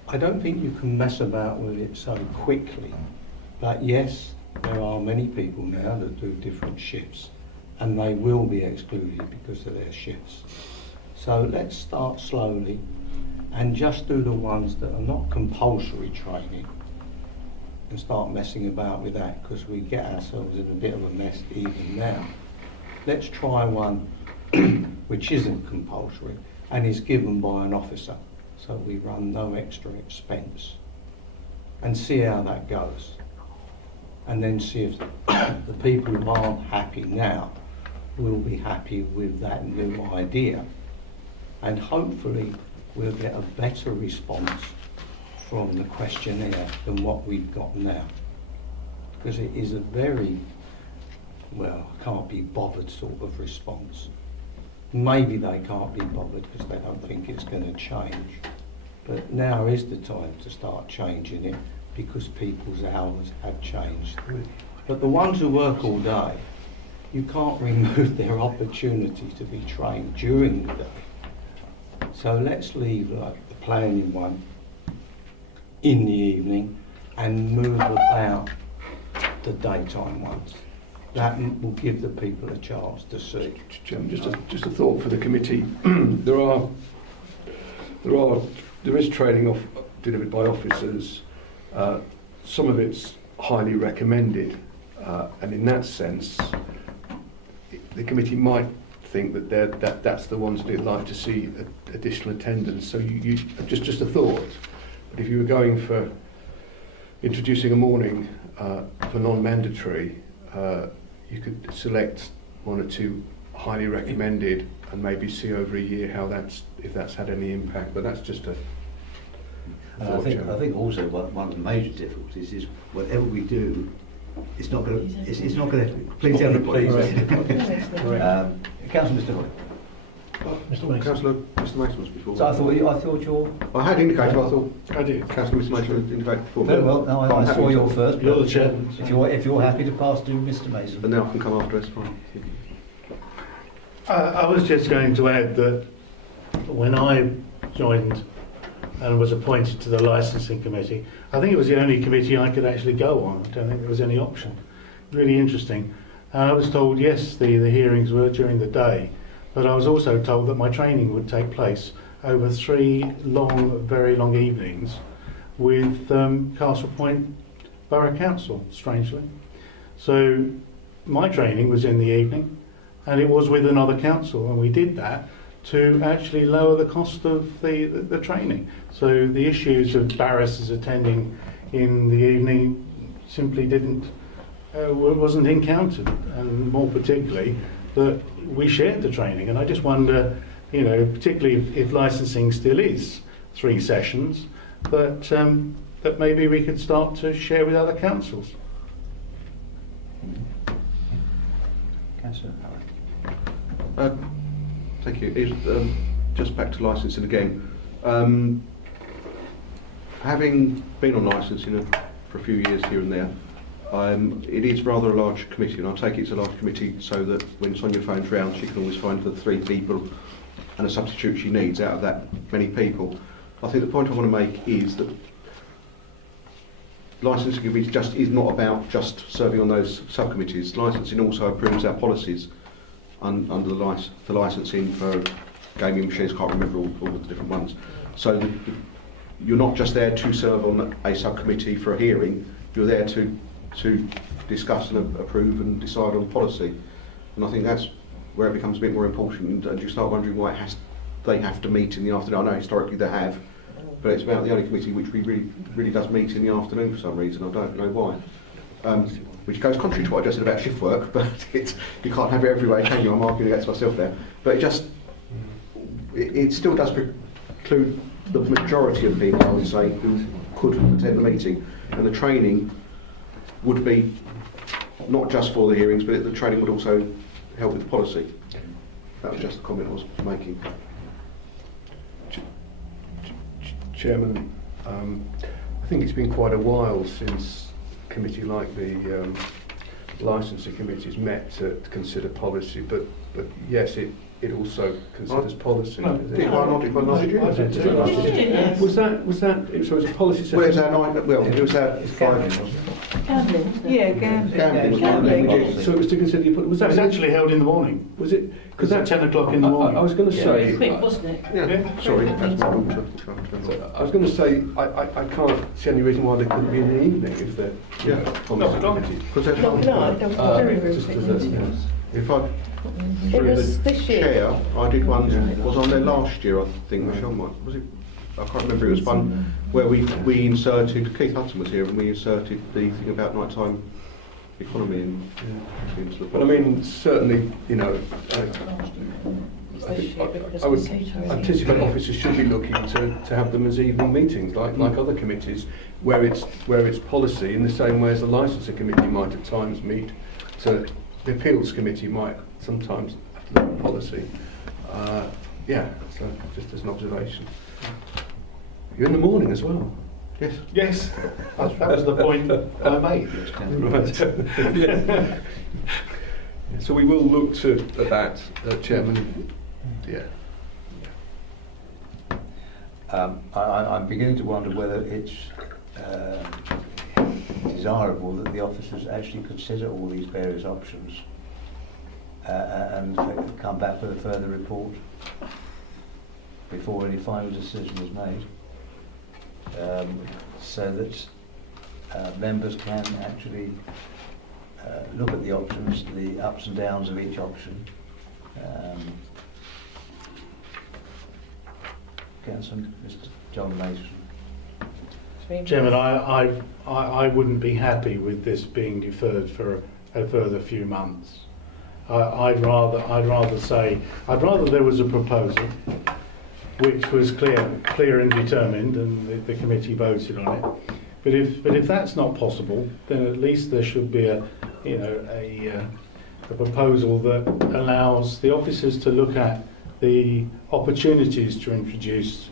I don't think you can mess about with it so quickly. But yes, there are many people now that do different shifts, and they will be excluded because of their shifts. So let's start slowly and just do the ones that are not compulsory training and start messing about with that, because we get ourselves in a bit of a mess even now. Let's try one which isn't compulsory and is given by an officer, so we run no extra expense, and see how that goes. And then see if the people who aren't happy now will be happy with that new idea. And hopefully we'll get a better response from the questionnaire than what we've got now. Because it is a very, well, can't be bothered sort of response. Maybe they can't be bothered because they don't think it's going to change. But now is the time to start changing it, because people's hours have changed. But the ones who work all day, you can't remove their opportunity to be trained during the day. So let's leave like the planning one in the evening and move about the daytime ones. That will give the people a chance to see. Just a thought for the committee. There is training delivered by officers. Some of it's highly recommended, and in that sense, the committee might think that that's the ones they'd like to see additional attendance. So you just a thought. But if you were going for introducing a morning for non-mandatory, you could select 1 or 2 highly recommended and maybe see over a year if that's had any impact. But that's just a thought. I think also one of the major difficulties is whatever we do, it's not going to please everybody. Councillor Mr. Hoy. Mr. Mason. Councillor Mr. Mason was before. So I thought you're. I had indicated. I thought Councillor Mr. Mason indicated before. Very well. No, I saw you first. You're the chair. If you're happy to pass to Mr. Mason. But now I can come after us. Fine. I was just going to add that when I joined and was appointed to the licensing committee, I think it was the only committee I could actually go on. I don't think there was any option. Really interesting. And I was told, yes, the hearings were during the day, but I was also told that my training would take place over 3 long, very long evenings with Castle Point Borough Council, strangely. So my training was in the evening, and it was with another council, and we did that to actually lower the cost of the training. So the issues of barristers attending in the evening simply wasn't encountered, and more particularly that we shared the training. And I just wonder, you know, particularly if licensing still is 3 sessions, that maybe we could start to share with other councils. Councillor Thank you. Just back to licensing again. Having been on licensing for a few years here and there, it is rather a large committee, and I take it's a large committee so that when Sonia phones round, she can always find the 3 people and a substitute she needs out of that many people. I think the point I want to make is that licensing committee is not about just serving on those subcommittees. Licensing also approves our policies under the licensing for gaming machines. Can't remember all of the different ones. So you're not just there to serve on a subcommittee for a hearing. You're there to discuss and approve and decide on policy. And I think that's where it becomes a bit more important. And you start wondering why they have to meet in the afternoon. I know historically they have, but it's about the only committee which really does meet in the afternoon for some reason. I don't know why. Which goes contrary to what I just said about shift work, but you can't have it everywhere, can you? I'm arguing against myself there. But it still does preclude the majority of people, I would say, who could attend the meeting. And the training would be not just for the hearings, but the training would also help with policy. That was just the comment I was making. Chairman, I think it's been quite a while since a committee like the licensing committee's met to consider policy, but yes, it also considers policy. No, did I not? Was that? So it was a policy session. Well, it was our 5. Gambling. Yeah, gambling. Gambling. So it was to consider. It was actually held in the morning. Was it? Because that 10 o'clock in the morning. I was going to say. Quick, wasn't it? Yeah. Sorry, that's my daughter. I was going to say I can't see any reason why they couldn't be in the evening if they're Because that's No, I don't if I It through was the this year. chair, I did one. Was on there last year, I think. Michelle might. Was it? I can't remember. It was one where we inserted. Keith Hudson was here, and we inserted the thing about nighttime economy into the. But I mean, certainly, you know, I would anticipate officers should be looking to have them as evening meetings, like other committees, where it's policy in the same way as the licensing committee might at times meet. So the appeals committee might sometimes look at policy. So just as an observation. You're in the morning as well. Yes. Yes, that was the point I made. Right. Yeah. So we will look at that, Chairman. Yeah. I'm beginning to wonder whether it's desirable that the officers actually consider all these various options and come back with a further report before any final decision is made, so that members can actually look at the options, the ups and downs of each option. Councillor Mr. John Mason. Chairman, I wouldn't be happy with this being deferred for a further few months. I'd rather there was a proposal which was clear and determined, and the committee voted on it. But if that's not possible, then at least there should be a proposal that allows the officers to look at the opportunities to introduce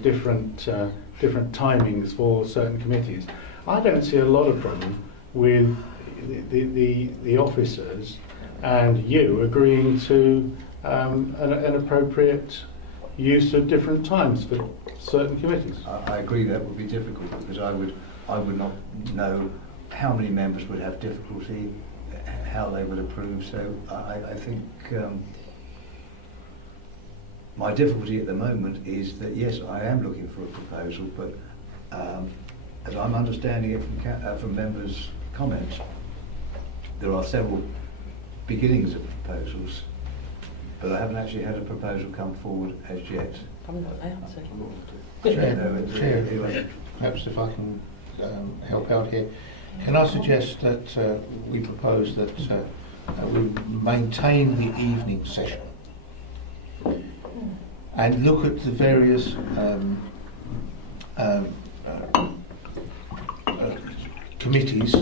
different timings for certain committees. I don't see a lot of problem with the officers and you agreeing to an appropriate use of different times for certain committees. I agree that would be difficult, because I would not know how many members would have difficulty, how they would approve. So I think my difficulty at the moment is that, yes, I am looking for a proposal, but as I'm understanding it from members' comments, there are several beginnings of proposals, but I haven't actually had a proposal come forward as yet. I'm not allowed to. Chair, perhaps if I can help out here. Can I suggest that we propose that we maintain the evening session and look at the various committees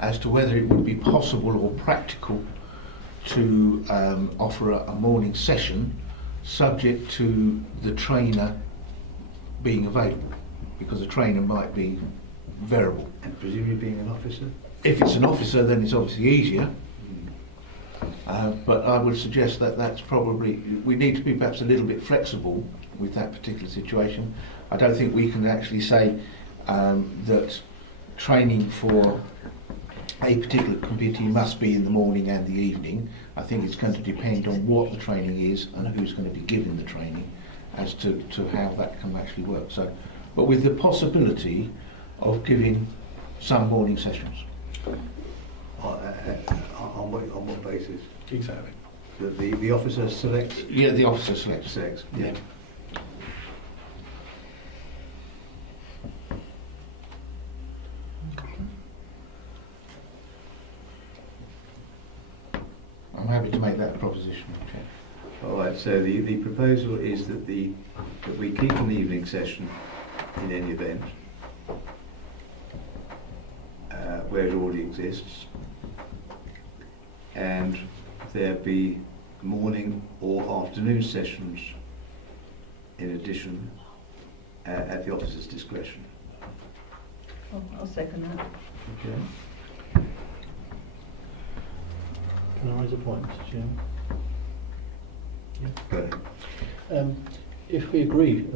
as to whether it would be possible or practical to offer a morning session subject to the trainer being available, because a trainer might be variable. And presumably being an officer? If it's an officer, then it's obviously easier. But I would suggest that that's probably, we need to be perhaps a little bit flexible with that particular situation. I don't think we can actually say that training for a particular committee must be in the morning and the evening. I think it's going to depend on what the training is and who's going to be giving the training as to how that can actually work. So, but with the possibility of giving some morning sessions. On what basis? Exactly. That the officer selects? Yeah, the officer selects. Yeah. I'm happy to make that proposition. Chair. All right. So the proposal is that that we keep an evening session in any event where it already exists, and there be morning or afternoon sessions in addition at the officer's discretion. I'll second that. Okay. Can I raise a point, Mr. Chairman? Go ahead. If we agree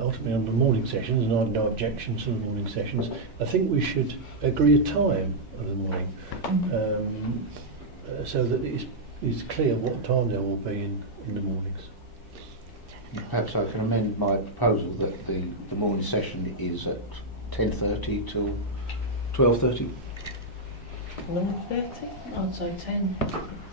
ultimately on the morning sessions, and I have no objections to the morning sessions, I think we should agree a time of the morning, so that it's clear what time there will be in the mornings. Perhaps I can amend my proposal that the morning session is at 10:30 till 12:30. 9:30? I'd say 10.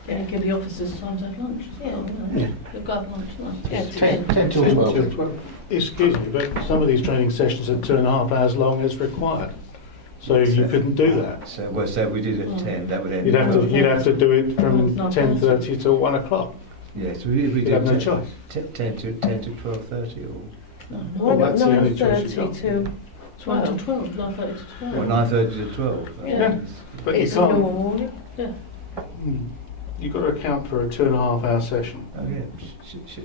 Yeah, give the officers time to have lunch as well, wouldn't Yeah. it? They've got lunch, lunch. Yeah, 10 till 12. Excuse me, but some of these training sessions are 2.5 hours long as required. So you couldn't do that. So, well, so if we did it at 10, that would end. You'd have to do it from 10:30 till 1 o'clock. Yes, if we You'd did have no choice. 10 to 12:30 or No, Why Well, not that's the only choice you've 9:30 got. to 12 to 12? 12, 9:30 to 12. or 9:30 to 12. Yeah. But you It's a normal can't. morning. You've got to account for a 2.5 hour session. Oh yeah.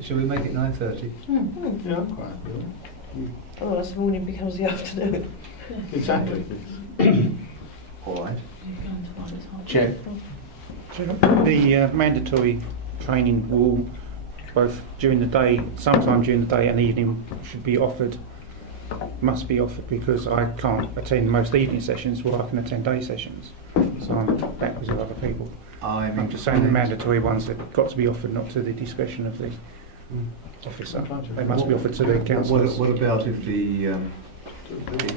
Shall we make it 9:30? Yeah, I'm quite happy with that. Otherwise the morning becomes the afternoon. Exactly. All right. Chair. The mandatory training will both during the day, sometime during the day and evening should be offered, must be offered, because I can't attend most evening sessions where I can attend day sessions. So I'm backwards with other people. I'm just saying the mandatory ones have got to be offered, not to the discretion of the officer. They must be offered to the councillors. What about if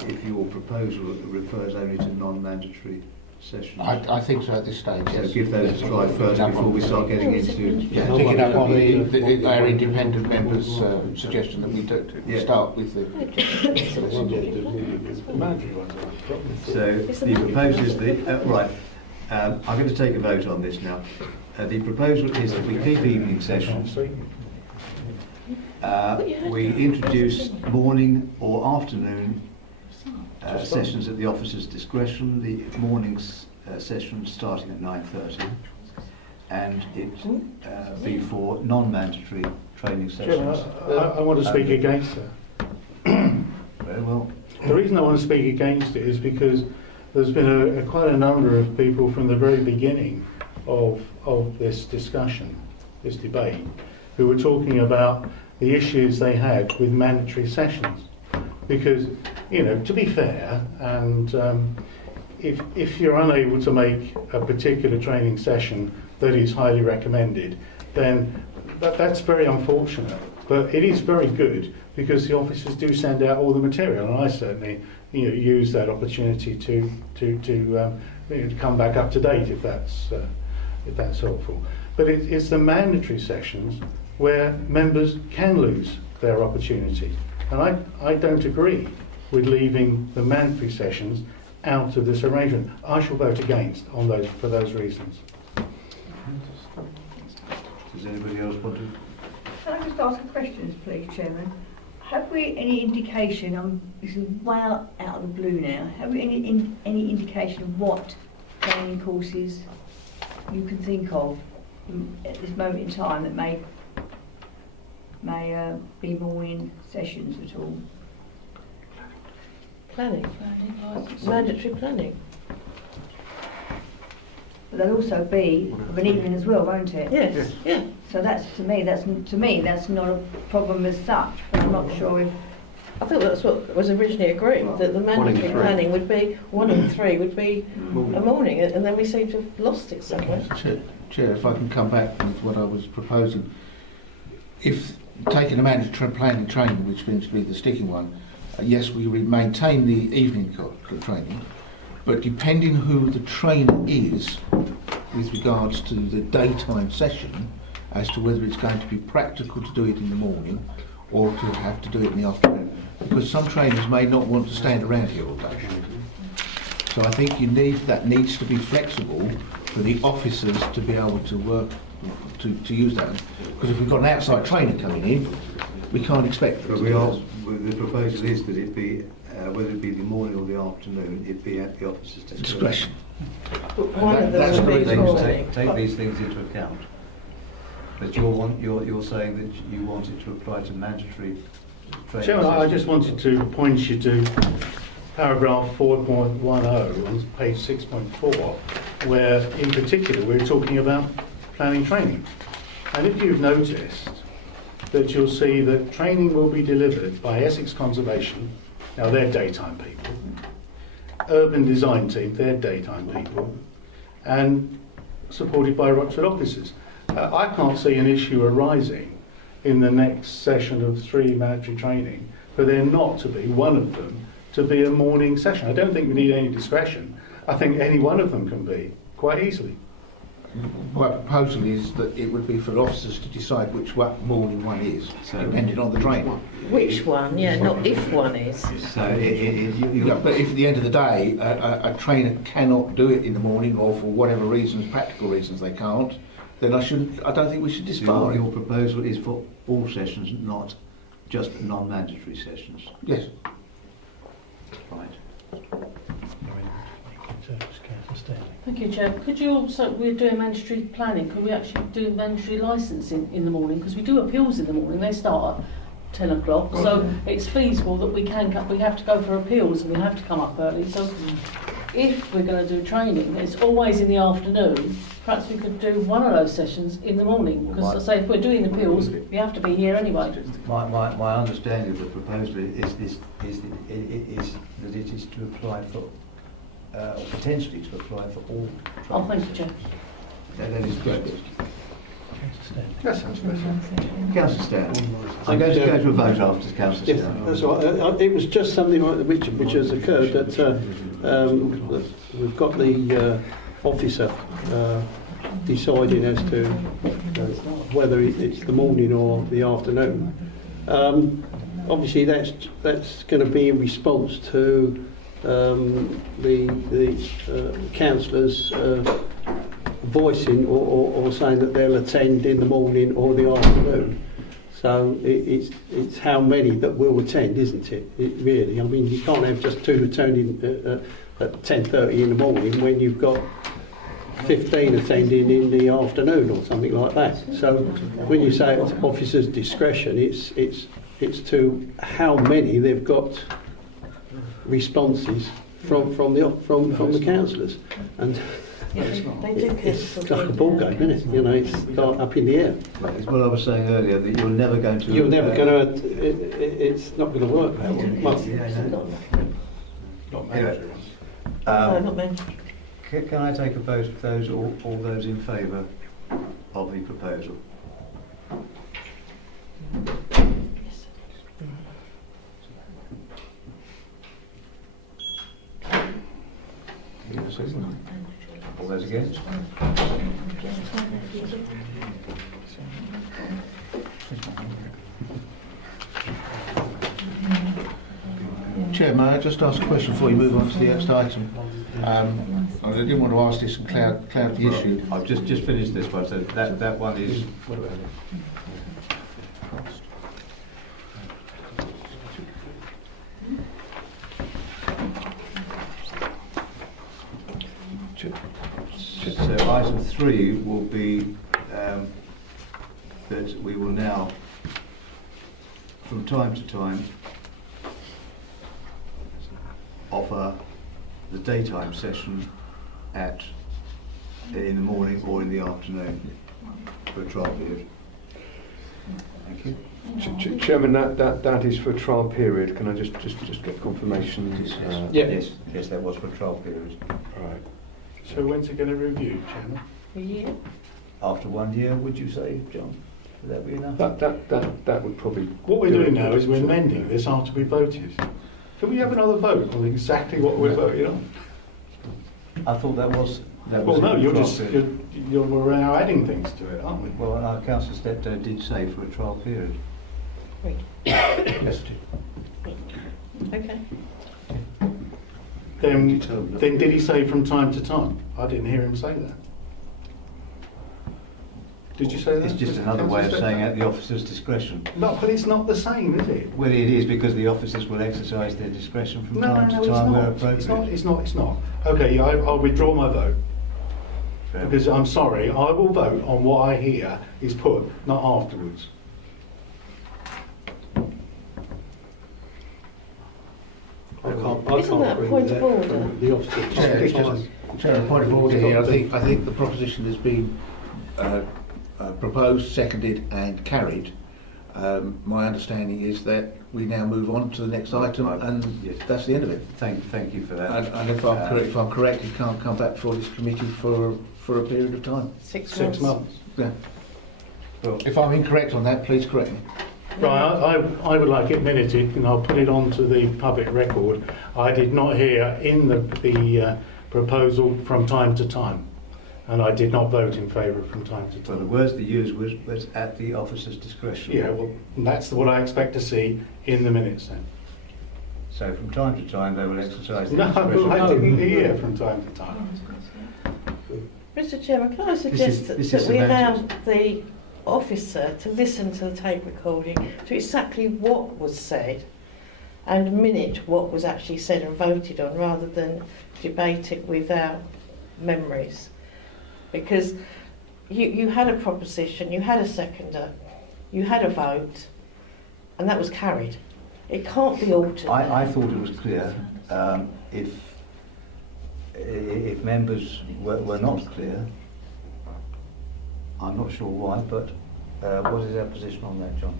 if your proposal refers only to non-mandatory sessions? I think so at this stage. So Yes. give those a try first before we start getting into. Yeah, picking up on our independent members' suggestion that we Yeah. start with the. So the proposal is right. I'm going to take a vote on this now. The proposal is that we keep evening sessions. We introduce morning or afternoon sessions at the officer's discretion. The morning's session starting at 9:30, and it be for non-mandatory training Chairman, sessions. I want to speak against that. Very well. The reason I want to speak against it is because there's been quite a number of people from the very beginning of this discussion, this debate, who were talking about the issues they had with mandatory sessions. Because, to be fair, and if you're unable to make a particular training session that is highly recommended, then that's very unfortunate. But it is very good because the officers do send out all the material, and I certainly use that opportunity to come back up to date if that's helpful. But it's the mandatory sessions where members can lose their opportunity, and I don't agree with leaving the mandatory sessions out of this arrangement. I shall vote against on those for those reasons. Does anybody else want to? Can I just ask a question, please, Chairman? Have we any indication, this is way out of the blue now, have we any indication of what training courses you can think of at this moment in time that may be morning sessions at all? Planning. Mandatory planning. But there'll also be of an evening as well, won't it? Yes. Yeah. So that's to me that's not a problem as such. But I'm not sure if. I thought that's what was originally agreed, that the mandatory planning would be 1 and 3 would be a morning, and then we seem to have lost it somewhere. Chair, if I can come back with what I was proposing. If taking the mandatory planning training, which seems to be the sticking one, yes, we would maintain the evening training, but depending who the trainer is with regards to the daytime session, as to whether it's going to be practical to do it in the morning or to have to do it in the afternoon, because some trainers may not want to stand around here all day. So I think that needs to be flexible for the officers to be able to work to use that. Because if we've got an outside trainer coming in, we can't expect them to do that. The proposal is that it be, whether it be the morning or the afternoon, it be at the officer's discretion. One of them would be morning. Take these things into account. But you're saying that you want it to apply to mandatory training. Chairman, I just wanted to point you to paragraph 4.10 on page 6.4, where in particular we're talking about planning training. And if you've noticed that you'll see that training will be delivered by Essex Conservation, now they're daytime people, Urban Design Team, they're daytime people, and supported by Rochford officers. I can't see an issue arising in the next session of 3 mandatory training for there not to be one of them to be a morning session. I don't think we need any discretion. I think any one of them can be, quite easily. My proposal is that it would be for officers to decide which morning one is, depending on the training. Which one? Yeah, not if one is. So but if at the end of the day a trainer cannot do it in the morning, or for whatever reasons, practical reasons, they can't, then I don't think we should disbar it. Your proposal is for all sessions, not just non-mandatory sessions. Yes. Right. Thank you, Chair. Could you also, we're doing mandatory planning, could we actually do mandatory licensing in the morning? Because we do appeals in the morning, they start at 10 o'clock, so it's feasible that we have to go for appeals and we have to come up early. So if we're going to do training, it's always in the afternoon. Perhaps we could do one of those sessions in the morning, because I say if we're doing appeals, we have to be here anyway. My understanding of the proposal is that it is to apply for, or potentially to apply for all trainers. Oh, thank you, Chair. That is correct. That sounds better. Councillor Stan. I'm going to go to a vote after Councillor Stan. Yes, that's all right. It was just something which has occurred that we've got the officer deciding as to whether it's the morning or the afternoon. Obviously, that's going to be in response to the councillors voicing or saying that they'll attend in the morning or the afternoon. So it's how many that will attend, isn't it? Really, I mean, you can't have just 2 attending at 10:30 in the morning when you've got 15 attending in the afternoon or something like that. So when you say it's officers' discretion, it's to how many they've got responses from the councillors, and it's like a ball game, isn't it? You know, it's up in the air. It's what I was saying earlier, that you're never going to. It's not going to work that way. Not mandatory ones. No, not me. Can I take a vote of those, all those in favour of the proposal? All those against? Chair, may I just ask a question before you move on to the next item? I didn't want to ask this and cloud the issue. I've just finished this one, so that one is... So item 3 will be that we will now, from time to time, offer the daytime session in the morning or in the afternoon for a trial period. Thank you. Chairman, that is for a trial period. Can I just get confirmation? Yes, that was for a trial period. Right. So when's it going to review, Chairman? A year? After 1 year, would you say, John? Would that be enough? That would probably... What we're doing now is we're amending this after we voted. Can we have another vote on exactly what we're voting on? I thought that was... Well, no, we're now adding things to it, aren't we? Well, our Councillor Steptoe did say for a trial period. Wait. Yes. Okay. Then did he say from time to time? I didn't hear him say that. Did you say that? It's just another way of saying at the officer's discretion. No, but it's not the same, is it? Well, it is, because the officers will exercise their discretion from time to it's time where not. appropriate. It's not. Okay, I'll withdraw my vote. Because I'm sorry, I will vote on what I hear is put, not afterwards. Isn't that a point of order? The officer. Chair, a point of order here. I think the proposition has been proposed, seconded and carried. My understanding is that we now move on to the next item, and that's the end of it. Thank you for that. And if I'm correct, it can't come back before this committee for a period of time. 6 months. Yeah. Well, if I'm incorrect on that, please correct me. Right, I would like it minuted, and I'll put it onto the public record. I did not hear in the proposal from time to time, and I did not vote in favour from time to Well, time. the words they used was at the officer's discretion. Yeah, well, that's what I expect to see in the minutes then. So from time to time they will exercise their No, discretion. I didn't hear from time to time. Mr. Chairman, can I suggest this that is we semantics. allow the officer to listen to the tape recording to exactly what was said and minute what was actually said and voted on, rather than debate it without memories? Because you had a proposition, you had a seconder, you had a vote, and that was carried. It can't be altered. I thought it was clear. If members were not clear, I'm not sure why, but what is our position on that, John?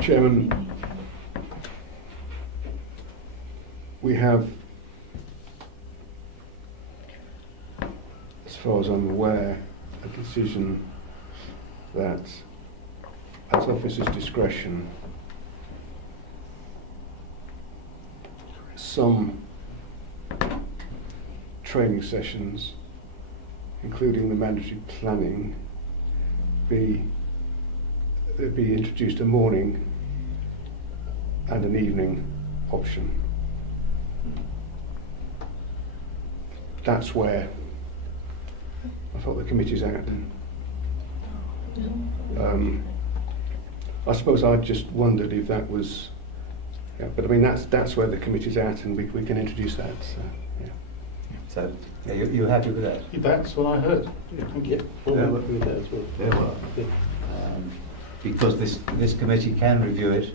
Chairman, we have, as far as I'm aware, a decision that at officer's discretion some training sessions, including the mandatory planning, be introduced a morning and an evening option. That's where I thought the committee's at. I suppose I just wondered if that was, yeah, but I mean that's where the committee's at, and we can introduce that. So, yeah. So you're happy with that? That's what I heard. Yeah, thank you. With that as well. Very well. Because this committee can review it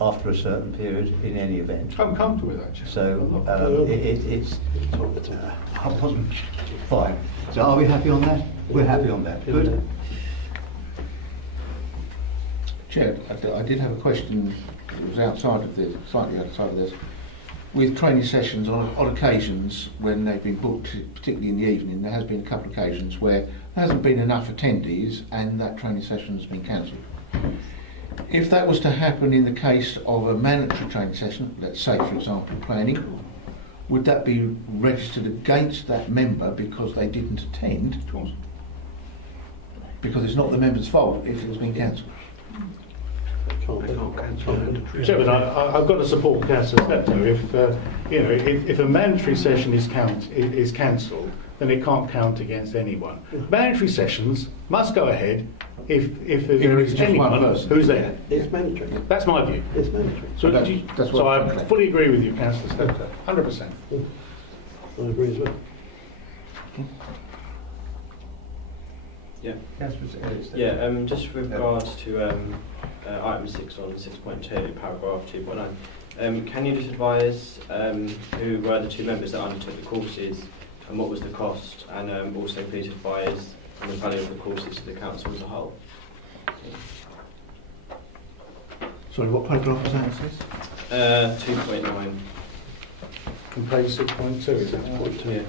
after a certain period in any event. I'm comfortable with that, Chair. So it's fine. So are we happy on that? We're happy on that. Good. Chair, I did have a question that was outside of this, slightly outside of this. With training sessions on occasions when they've been booked, particularly in the evening, there has been a couple of occasions where there hasn't been enough attendees and that training session has been cancelled. If that was to happen in the case of a mandatory training session, let's say for example planning, would that be registered against that member because they didn't attend? Of course. Because it's not the member's fault if it's been cancelled. Chairman, I've got to support Councillor Steptoe. If a mandatory session is cancelled, then it can't count against anyone. Mandatory sessions must go ahead if there is anyone who's there. It's mandatory. That's my view. It's mandatory. So I fully agree with you, Councillor Steptoe, 100%. I agree as well. Yeah. Just with regards to item 6 on 6.2, paragraph 2.9, can you just advise who were the 2 members that undertook the courses and what was the cost, and also please advise on the value of the courses to the council as a whole? Sorry, what paragraph was that? 2.9. From page 6.2, is that right? Yeah.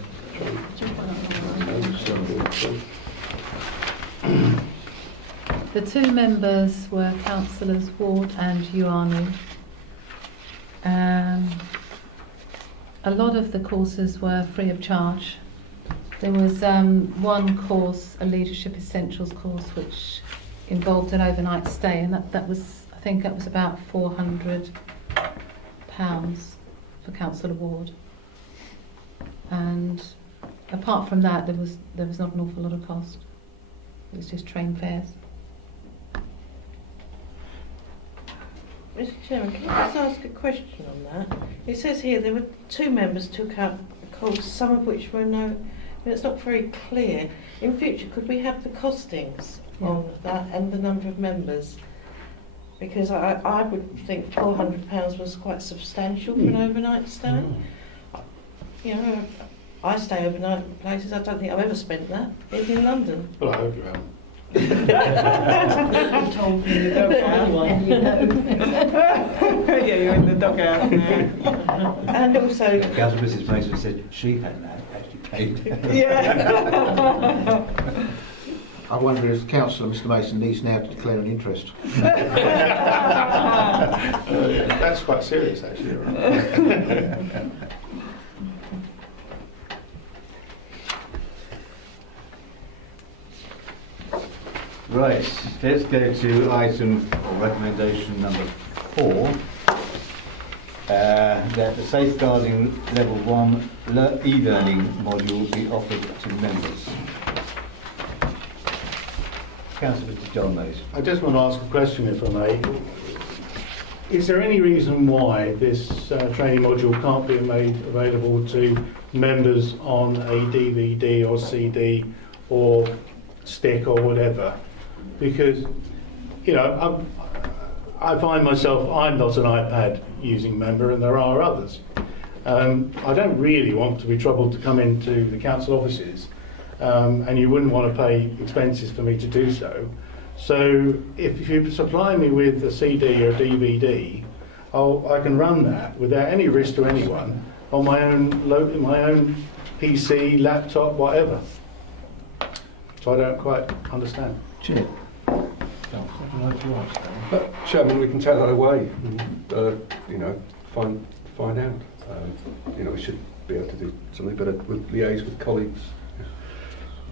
The 2 members were Councillors Ward and Ioannou. A lot of the courses were free of charge. There was one course, a Leadership Essentials course, which involved an overnight stay, and that was, I think that was about £400 for Councillor Ward. And apart from that, there was not an awful lot of cost. It was just train fares. Mr. Chairman, can I just ask a question on that? It says here there were 2 members took up a course, some of which were it's not very clear. In future, could we have the costings on that and the number of members? Because I would think £400 was quite substantial for an overnight stay. You know, I stay overnight in places, I don't think I've ever spent that, even in London. Well, I hope you haven't. You told me to go anyway, you know. Yeah, you're in the dugout now. And also... Councillor Mrs Mason said she hadn't actually paid. Yeah. I wonder if Councillor Mr Mason needs now to declare an interest. That's quite serious, actually. Right? Right, let's go to item or recommendation number 4. That the safeguarding level 1 e-learning module be offered to members. Councillor Mr John Mason. I just want to ask a question, if I may. Is there any reason why this training module can't be made available to members on a DVD or CD or stick or whatever? Because, you know, I find myself, I'm not an iPad using member, and there are others. I don't really want to be troubled to come into the council offices, and you wouldn't want to pay expenses for me to do so. So if you supply me with a CD or a DVD, I can run that without any risk to anyone on my own PC, laptop, whatever. So I don't quite understand. Chair. But, Chairman, we can take that away and, you know, find out. You know, we should be able to do something better with liaise with colleagues.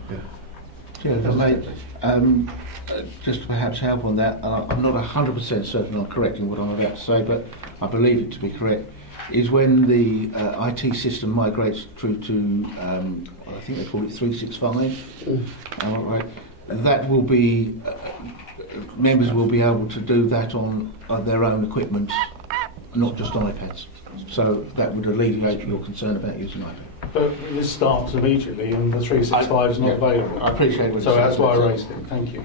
Yeah. Chair, if I may, just to perhaps help on that, I'm not 100% certain I'm correcting what I'm about to say, but I believe it to be correct, is when the IT system migrates through to, I think they call it 365, right, that will be, members will be able to do that on their own equipment, not just iPads. So that would alleviate your concern about using iPad. But this starts immediately and the 365 is not available. I appreciate what so you're that's saying. why I raised it. Thank you.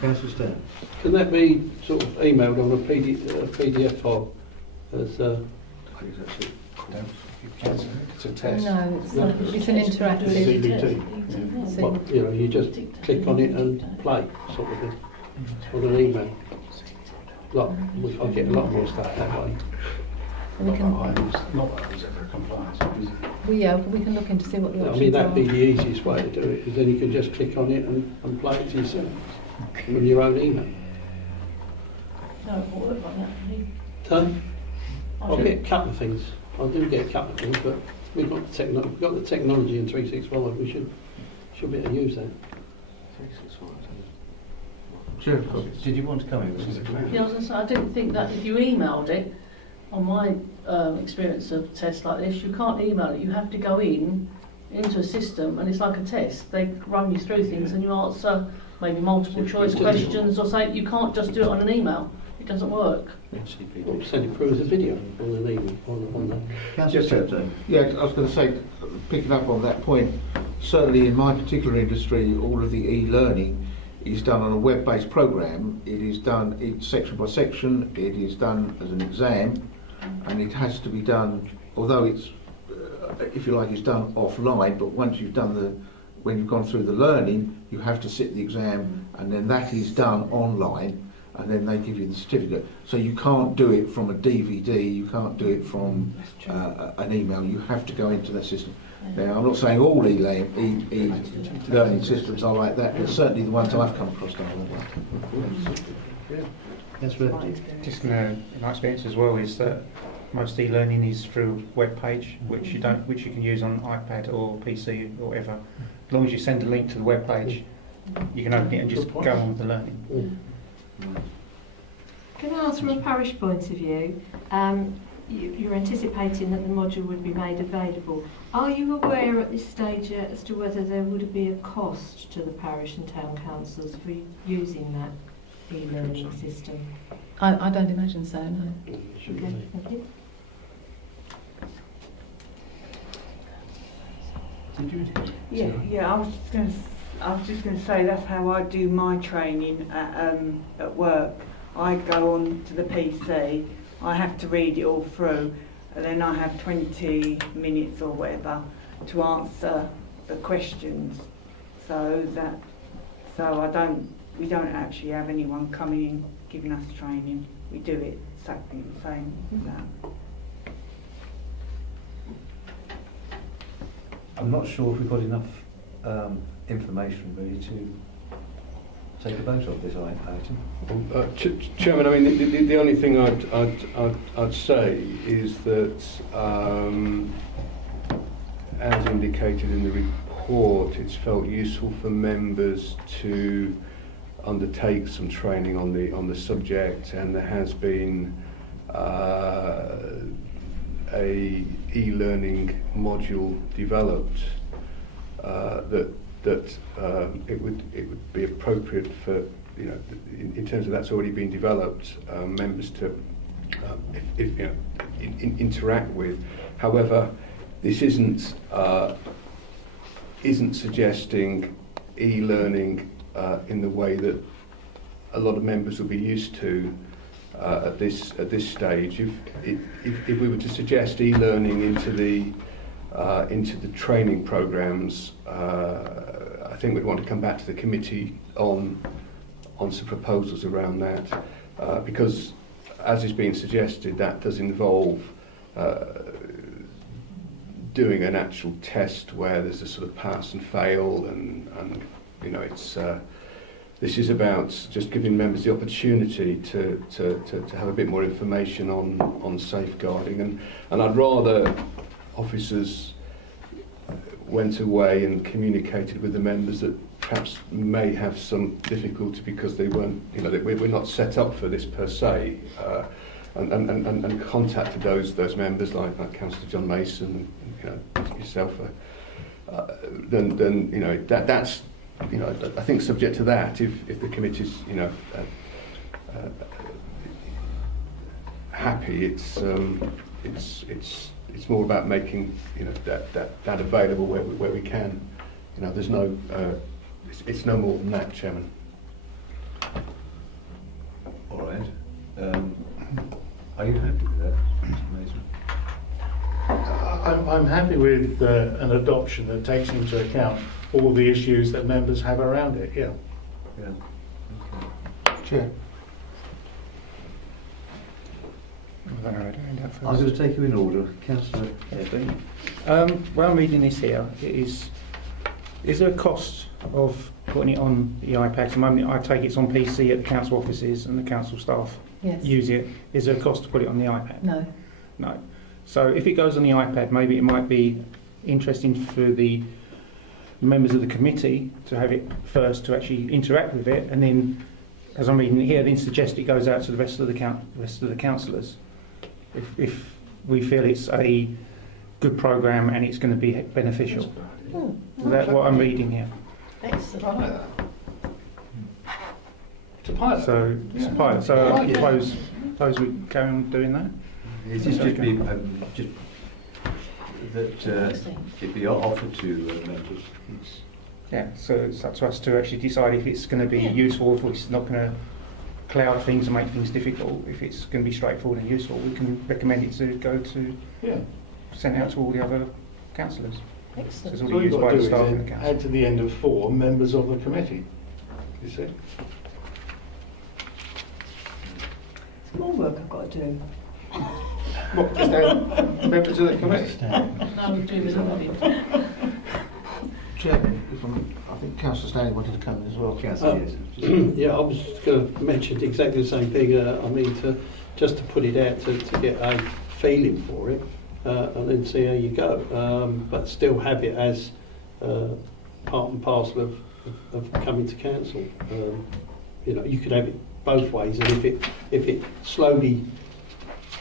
Councillor Stern. Can that be sort of emailed on a PDF file? As, It's a test. No, it's an interactive. CBT. what, you know, you just click on it and play, sort of thing. on an email. I get a lot more stuff that way. We can, Not that I was ever a compliance officer. we can look into see what the I options mean, that'd are. be the easiest way to do it, because then you can just click on it and play it to yourself from your own email. No, it won't work like that. So, I'll get a couple of things. I do get a couple of things, but we've got the technology in 365. We should be able to use that. Sure. Did you want to come in? Yeah, I was going to say, I didn't think that if you emailed it, on my experience of tests like this, you can't email it. You have to go into a system, and it's like a test. They run you through things, and you answer maybe multiple choice questions or something. You can't just do it on an email. It doesn't work. Well, send it through as a video on an email. On the. Councillor Yeah, I was going to say, picking up on that point, certainly in my particular industry, all of the e-learning is done on a web-based program. It is done section by section. It is done as an exam, and it has to be done. Although it's, if you like, it's done offline. But once you've done when you've gone through the learning, you have to sit the exam, and then that is done online. And then they give you the certificate. So you can't do it from a DVD, you can't do it from an email, you have to go into that system. Now, I'm not saying all e-learning systems are like that, but certainly the ones I've come across are like that. That's right. Just in my experience as well is that most e-learning is through a web page, which you can use on iPad or PC or whatever. As long as you send a link to the web page, you can open it and just go on with the learning. Can I ask from a parish point of view, you're anticipating that the module would be made available. Are you aware at this stage as to whether there would be a cost to the parish and town councils for using that e-learning system? I don't imagine so, no. Okay, thank you. Yeah. I was just going to say that's how I do my training at work. I go on to the PC, I have to read it all through, and then I have 20 minutes or whatever to answer the questions. We don't actually have anyone coming in giving us training. We do it exactly the same as that. I'm not sure if we've got enough information really to take a vote on this item. Chairman, I mean the only thing I'd say is that as indicated in the report, it's felt useful for members to undertake some training on the subject, and there has been a e-learning module developed that it would be appropriate for, you know, in terms of that's already been developed, members to interact with. However, this isn't suggesting e-learning in the way that a lot of members will be used to at this stage. If we were to suggest e-learning into the training programs, I think we'd want to come back to the committee on some proposals around that, because as is being suggested, that does involve doing an actual test where there's a sort of pass and fail, and you know, it's this is about just giving members the opportunity to have a bit more information on safeguarding, and I'd rather officers went away and communicated with the members that perhaps may have some difficulty because they weren't, you know, we're not set up for this per se, and contacted those members like Councillor John Mason, you know, yourself, then you know that's, you know, I think subject to that, if the committee's, you know, happy, it's more about making, you know, that available where we can. You know, there's no it's no more than that, Chairman. All right. Are you happy with that, Mr. Mason? I'm happy with an adoption that takes into account all the issues that members have around it. Yeah. Yeah. Okay. Chair. I don't know how to end that first. I'm going to take you in order. Councillor Evans. Well, I'm reading this here. Is there a cost of putting it on the iPad? At the moment, I take it's on PC at the council offices and the council staff Yes. use it. Is there a cost to put it on the iPad? No. No. So if it goes on the iPad, maybe it might be interesting for the members of the committee to have it first to actually interact with it, and then, as I'm reading it here, then suggest it goes out to the rest of the councillors. If we feel it's a good programme and it's going to be beneficial. That's what I'm reading here. Excellent. It's a pilot. So it's a pilot. So I suppose we carry on doing that. It is just be just that it be offered to members. Yeah, so it's up to us to actually decide if it's going to be useful, if it's not going to cloud things and make things difficult. If it's going to be straightforward and useful, we can recommend it to go to, send out to all the other councillors. Excellent. So it's So all all you've used got by to the do staff is in the then council. add to the end of 4 members of the committee. You see? It's more work I've got to do. What, just add members of the committee? No, we do with everybody. Chairman, I think Councillor Stanley wanted to come in as well. Yeah, I was going to mention exactly the same thing. I mean, just to put it out to get a feeling for it, and then see how you go. But still have it as part and parcel of coming to council. You know, you could have it both ways, and if it slowly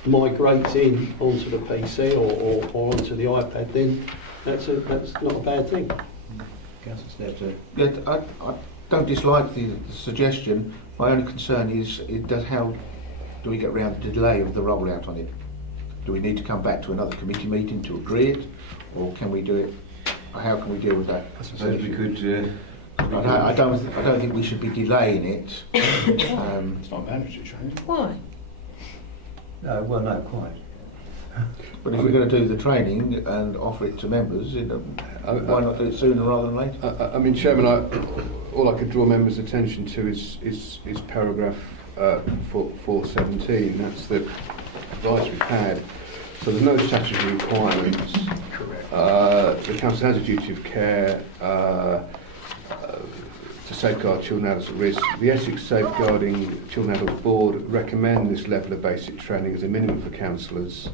migrates in onto the PC or onto the iPad, then that's not a bad thing. Yeah, I don't dislike the suggestion. My only concern is how do we get around the delay of the rollout on it? Do we need to come back to another committee meeting to agree it, or can we do it? How can we deal with that? I suppose we could. I don't think we should be delaying it. It's not mandatory training. Why? No, well, not quite. But if we're going to do the training and offer it to members, why not do it sooner rather than later? I mean, Chairman, all I could draw members' attention to is paragraph 417. That's the advice we've had. So there's no statutory requirements. Correct. The council has a duty of care to safeguard children and adults at risk. The Essex Safeguarding Children and Adults Board recommend this level of basic training as a minimum for councillors.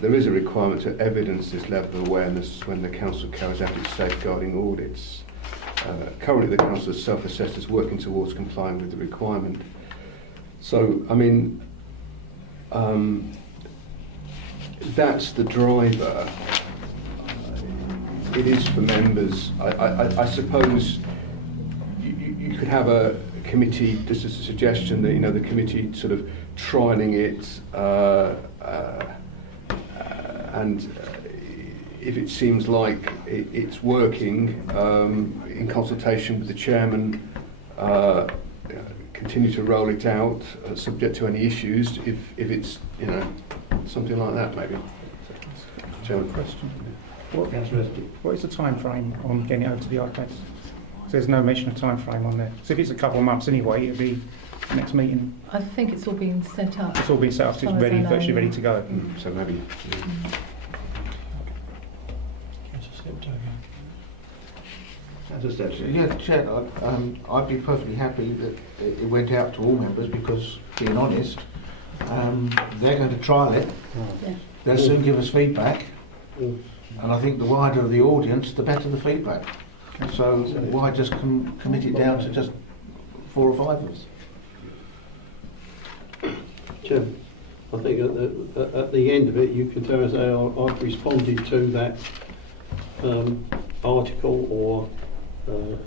There is a requirement to evidence this level of awareness when the council carries out its safeguarding audits. Currently, the council is self-assessed as working towards complying with the requirement. So, I mean, that's the driver. It is for members. I suppose you could have a committee, just as a suggestion that, you know, the committee sort of trialling it, and if it seems like it's working, in consultation with the chairman, continue to roll it out, subject to any issues, if it's, you know, something like that maybe. Chairman. Question. What is the time frame on getting it over to the iPads? So there's no mention of time frame on there. So if it's a couple of months anyway, it'll be next meeting. I think it's all been set up. It's all been set up, so it's ready, virtually ready to go. So maybe. Yeah, Chair, I'd be perfectly happy that it went out to all members because, being honest, they're going to trial it. They'll soon give us feedback, and I think the wider the audience, the better the feedback. So why just commit it down to just 4 or 5 of us? Jim, I think at the end of it, you can tell us, I've responded to that article, or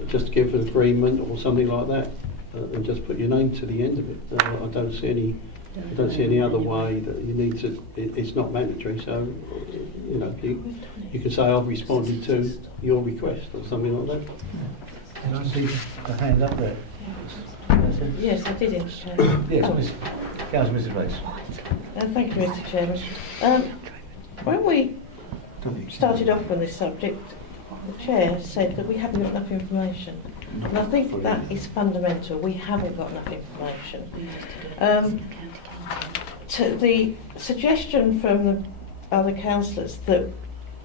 just give an agreement or something like that, and just put your name to the end of it. I don't see any other way that you need to. It's not mandatory, so you know you can say I've responded to your request or something like that. Can I see a hand up there? Yes, I did, Mr. Chairman. Yes, Councillor Mrs. Race. Thank you, Mr. Chairman. When we started off on this subject, the Chair said that we haven't got enough information. And I think that is fundamental. We haven't got enough information. To the suggestion from the other councillors that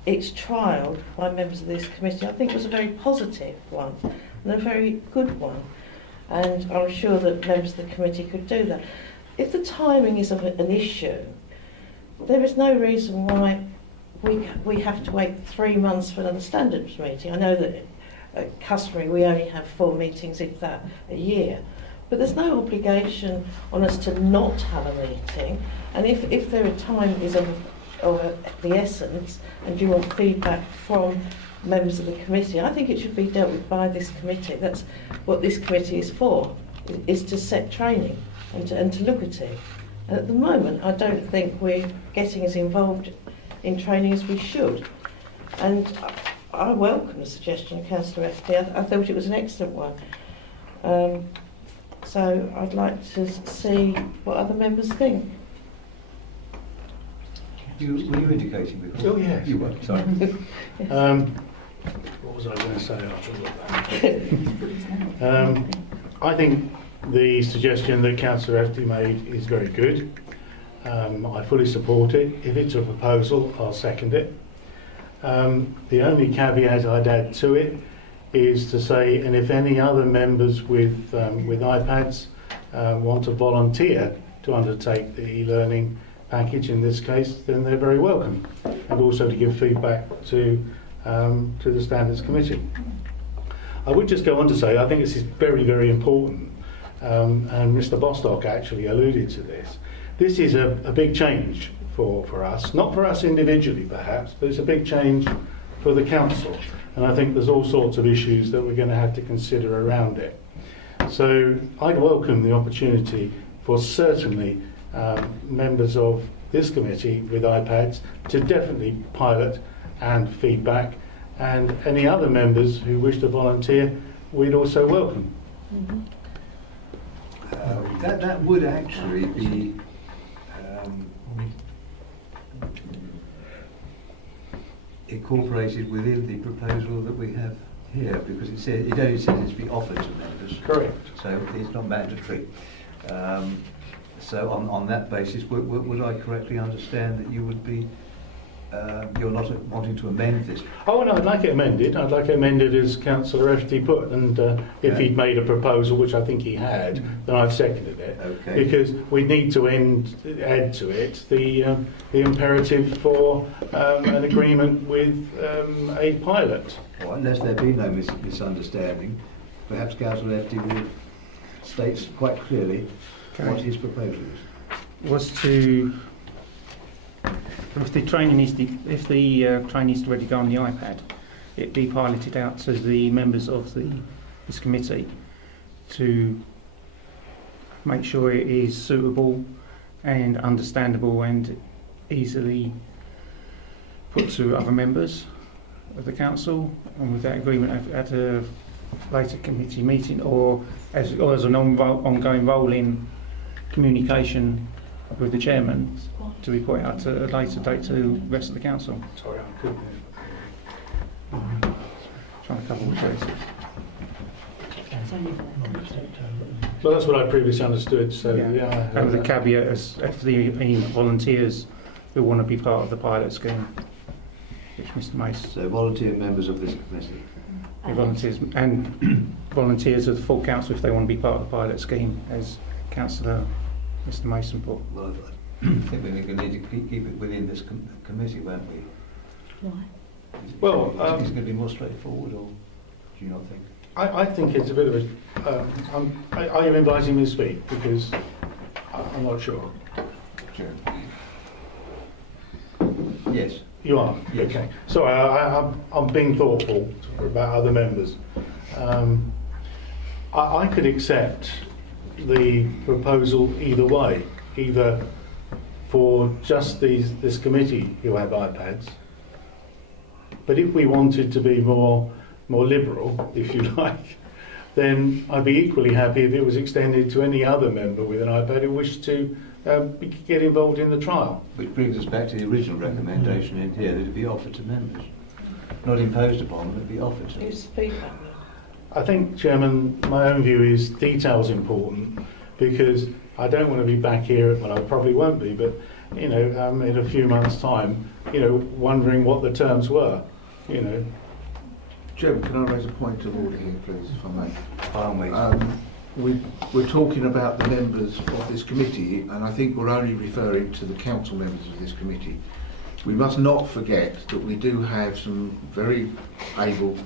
it's trialled by members of this committee, I think was a very positive one and a very good one. And I'm sure that members of the committee could do that. If the timing is an issue, there is no reason why we have to wait 3 months for another standards meeting. I know that customary we only have 4 meetings, if that, a year. But there's no obligation on us to not have a meeting. And if there are time is of the essence and you want feedback from members of the committee, I think it should be dealt with by this committee. That's what this committee is for, is to set training and to look at it. And at the moment, I don't think we're getting as involved in training as we should. And I welcome the suggestion of Councillor FD. I thought it was an excellent one. So I'd like to see what other members think. Were you indicating before? Oh, yes. You were, sorry. What was I going to say after that? I think the suggestion that Councillor FD made is very good. I fully support it. If it's a proposal, I'll second it. The only caveat I'd add to it is to say, and if any other members with iPads want to volunteer to undertake the e-learning package in this case, then they're very welcome, and also to give feedback to the Standards Committee. I would just go on to say I think this is very, very important, and Mr. Bostock actually alluded to this. This is a big change for us, not for us individually perhaps, but it's a big change for the council. And I think there's all sorts of issues that we're going to have to consider around it. So I'd welcome the opportunity for certainly members of this committee with iPads to definitely pilot and feedback, and any other members who wish to volunteer, we'd also welcome. That would actually be incorporated within the proposal that we have here, because it only says it's to be offered to members. Correct. So it's not mandatory. So on that basis, would I correctly understand that you would be, you're not wanting to amend this? Oh no, I'd like it amended. I'd like it amended as Councillor FD put, and if he'd made a proposal, which I think he had, then I've seconded it. Okay. Because we need to add to it the imperative for an agreement with a pilot. Well, unless there be no misunderstanding, perhaps Councillor FD will state quite clearly what his proposal is. Was to, if the training is ready to go on the iPad, it be piloted out to the members of this committee to make sure it is suitable and understandable and easily put to other members of the council, and with that agreement at a later committee meeting, or as an ongoing role in communication with the chairman to be put out at a later date to the rest of the council. Sorry, I couldn't. Trying to cover all bases. Well, that's what I previously understood. So yeah, and the caveat as if any volunteers who want to be part of the pilot scheme, which Mr. Mace. So volunteer members of this committee. Volunteers and volunteers of the full council if they want to be part of the pilot scheme, as Councillor Mr. Mason put. Well, I think we're going to need to keep it within this committee, won't we? Why? Well, is it going to be more straightforward, or do you not think? I think it's a bit of a. Are you inviting me to speak? Because I'm not sure. Sure. Yes. You are? Yes. Okay. Sorry, I'm being thoughtful about other members. I could accept the proposal either way, either for just this committee who have iPads, but if we wanted to be more liberal, if you like, then I'd be equally happy if it was extended to any other member with an iPad who wished to get involved in the trial. Which brings us back to the original recommendation in here, that it be offered to members. not imposed upon, but be offered to them. Use feedback. I think, Chairman, my own view is detail's important, because I don't want to be back here, well, I probably won't be, but, you know, in a few months' time, you know, wondering what the terms were, you know. Chairman, can I raise a point of order here, please, if I may? By all means. We're talking about the members of this committee, and I think we're only referring to the council members of this committee. We must not forget that we do have some very able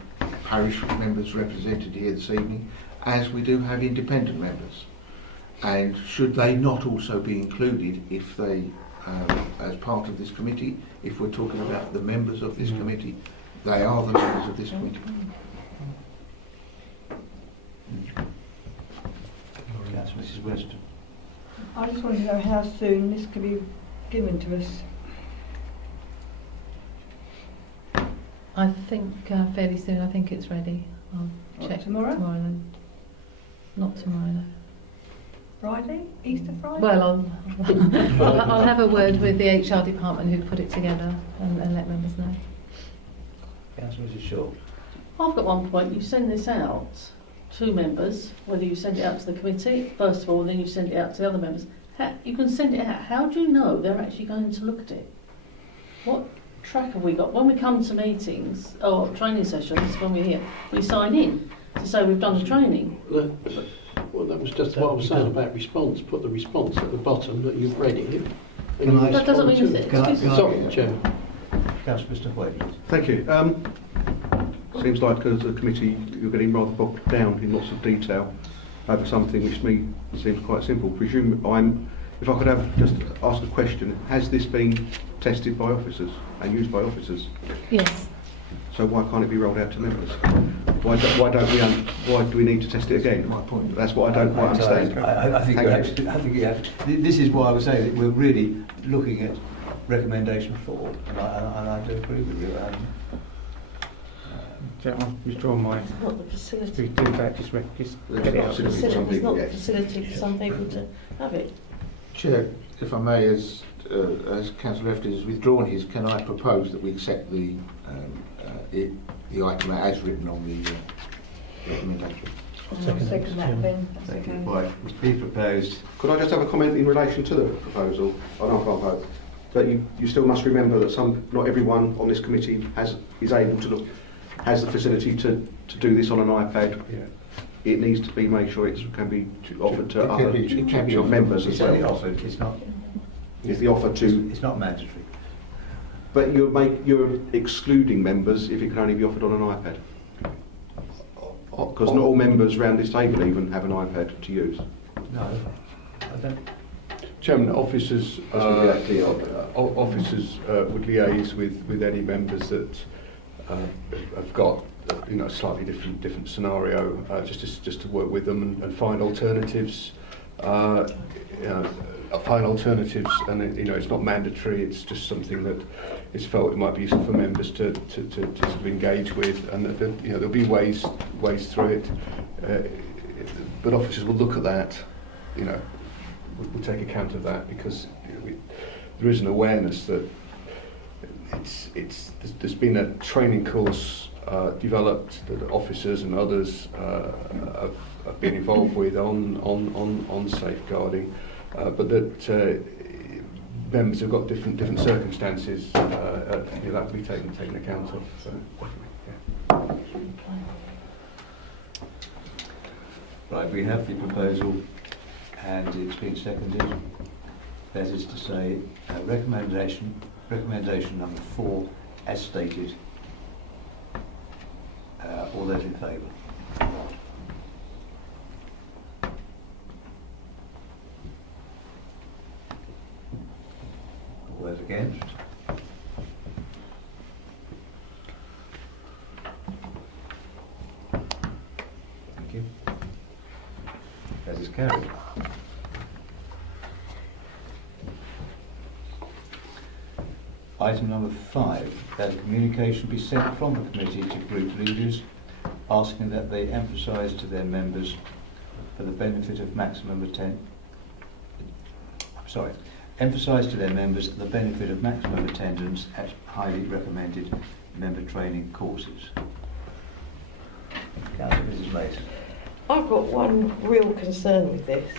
parish members represented here this evening, as we do have independent members. And should they not also be included if they, as part of this committee, if we're talking about the members of this committee, they are the members of this committee. That's Mrs. Weston. I just want to know how soon this can be given to us. I think fairly soon. I think it's ready. I'll check tomorrow? Tomorrow then. Not tomorrow, no. Friday? Easter Friday? Well, I'll have a word with the HR department who put it together and let members know. Councillor Mrs. Shaw. I've got one point. You send this out to members, whether you send it out to the committee, first of all, and then you send it out to the other members. You can send it out. How do you know they're actually going to look at it? What track have we got? When we come to meetings or training sessions, when we're here, we sign in to say we've done the training. Well, that was just what I was saying about response. Put the response at the bottom that you've read it. That doesn't mean that. Sorry, Chairman. Councillor Mr. White. Thank you. Seems like as a committee you're getting rather bogged down in lots of detail over something which to me seems quite simple. If I could just ask a question, has this been tested by officers and used by officers? Yes. So why can't it be rolled out to members? Why do we need to test it again? My point. That's what I don't quite understand. I think you have. This is why I was saying that we're really looking at recommendation 4, and I do agree with you. I'll withdraw my. It's not the facility. We do that, just get it out. It's not the facility for some people to have it. Chair, if I may, as Councillor Lefty has withdrawn his, can I propose that we accept the item as written on the recommendation? Second that, Ben. Thank you. Right, it's been proposed. Could I just have a comment in relation to the proposal? I know I can't vote, but you still must remember that not everyone on this committee is able to look, has the facility to do this on an iPad. Yeah. It needs to be made sure it can be offered to other It members as it's well. only offered. It's not. Is the offer to? It's not mandatory. But you're excluding members if it can only be offered on an iPad. Because not all members round this table even have an iPad to use. No, I don't. Chairman, officers officers would liaise with any members that have got a slightly different scenario, just to work with them and find alternatives. Find alternatives, and it's not mandatory. It's just something that is felt it might be useful for members to sort of engage with, and there'll be ways through it. But officers will look at that. We'll take account of that, because there is an awareness that there's been a training course developed that officers and others have been involved with on safeguarding. But that members have got different circumstances, that will be taken account of. So, yeah. Right, we have the proposal, and it's been seconded. That is to say, recommendation number 4, as stated. All those in favour? All those against? Thank you. That is carried. Item number 5, that a communication be sent from the committee to group leaders asking that they emphasise to their members for the benefit of emphasise to their members the benefit of maximum attendance at highly recommended member training courses. Councillor Mrs. Mason. I've got one real concern with this.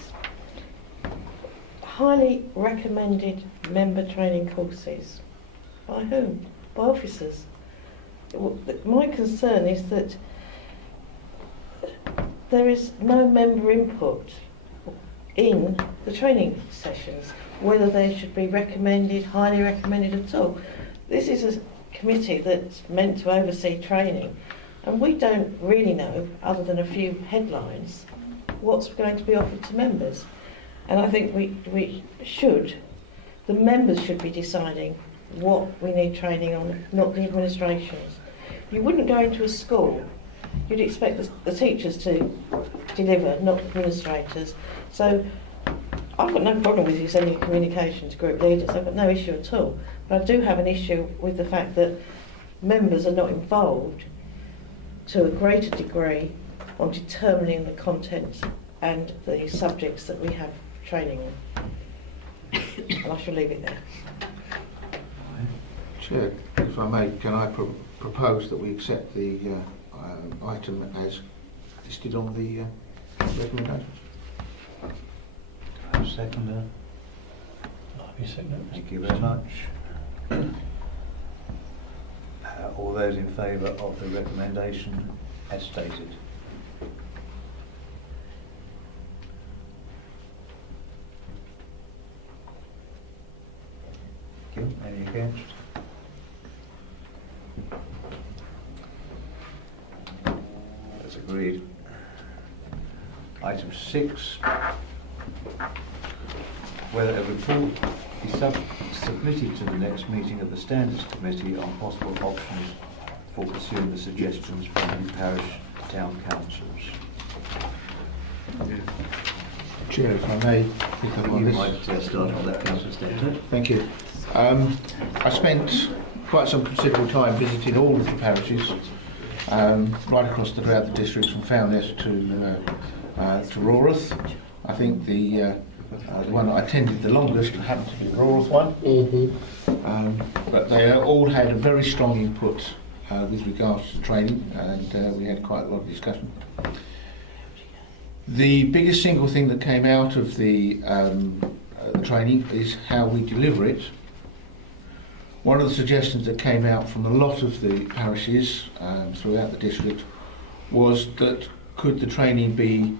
Highly recommended member training courses. By whom? By officers. My concern is that there is no member input in the training sessions, whether they should be recommended, highly recommended at all. This is a committee that's meant to oversee training, and we don't really know, other than a few headlines, what's going to be offered to members. And I think the members should be deciding what we need training on, not the administrations. You wouldn't go into a school, you'd expect the teachers to deliver, not administrators. So I've got no problem with you sending a communication to group leaders, I've got no issue at all. But I do have an issue with the fact that members are not involved to a greater degree on determining the content and the subjects that we have training on. And I shall leave it there. Chair, if I may, can I propose that we accept the item as listed on the recommendation? Seconder. I'll be second. Thank you very much. All those in favour of the recommendation as stated? Thank you. Any against? That's agreed. Item 6. Whether a report be submitted to the next meeting of the Standards Committee on possible options for pursuing the suggestions from the parish town councils. Chair, if I may pick up on You this. might start on that, Councillor Stanton. Thank you. I spent quite some considerable time visiting all of the parishes, right across throughout the district, from Fowness to Rawreth. I think the one that I attended the longest happened to be the Rawreth one. But they all had a very strong input with regards to training, and we had quite a lot of discussion. The biggest single thing that came out of the training is how we deliver it. One of the suggestions that came out from a lot of the parishes throughout the district was that could the training be,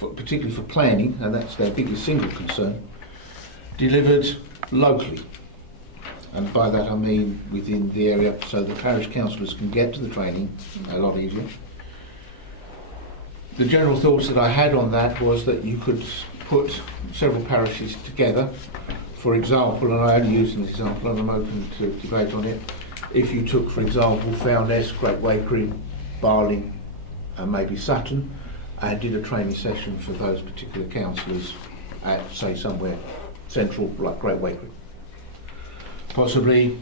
particularly for planning, and that's their biggest single concern, delivered locally. And by that I mean within the area, so the parish councillors can get to the training a lot easier. The general thoughts that I had on that was that you could put several parishes together. For example, and I only use an example and I'm open to debate on it, if you took, for example, Fowness, Great Wakering, Barling and maybe Sutton, and did a training session for those particular councillors at, say, somewhere central like Great Wakering. Possibly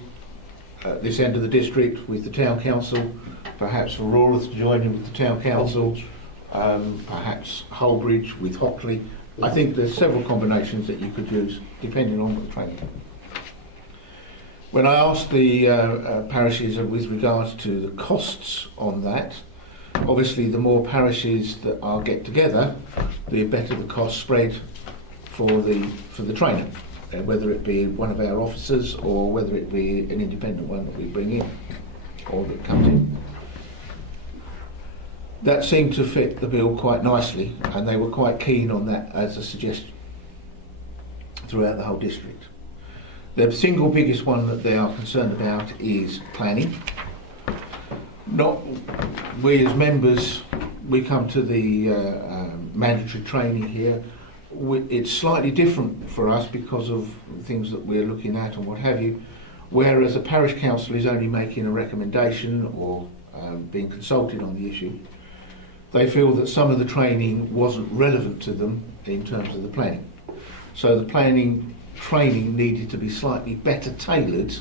at this end of the district with the town council, perhaps for Rawreth to join in with the town council, perhaps Holbridge with Hockley. I think there's several combinations that you could use depending on the training. When I asked the parishes with regards to the costs on that, obviously the more parishes that are get together, the better the cost spread for the training, whether it be one of our officers or whether it be an independent one that we bring in or that comes in. That seemed to fit the bill quite nicely, and they were quite keen on that as a suggestion throughout the whole district. The single biggest one that they are concerned about is planning. Not we as members, we come to the mandatory training here. It's slightly different for us because of things that we're looking at and what have you, whereas a parish council is only making a recommendation or being consulted on the issue. They feel that some of the training wasn't relevant to them in terms of the planning. So the planning training needed to be slightly better tailored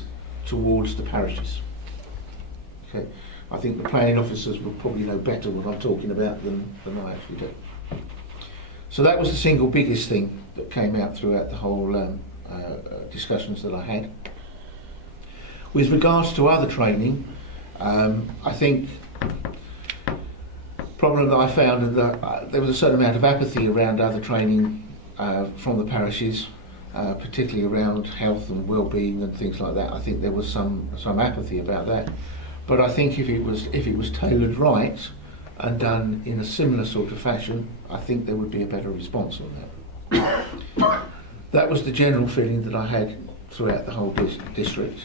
towards the parishes. Okay. I think the planning officers will probably know better what I'm talking about than I actually do. So that was the single biggest thing that came out throughout the whole discussions that I had. With regards to other training, I think problem that I found is that there was a certain amount of apathy around other training from the parishes, particularly around health and well-being and things like that. I think there was some apathy about that. But I think if it was tailored right and done in a similar sort of fashion, I think there would be a better response on that. That was the general feeling that I had throughout the whole district.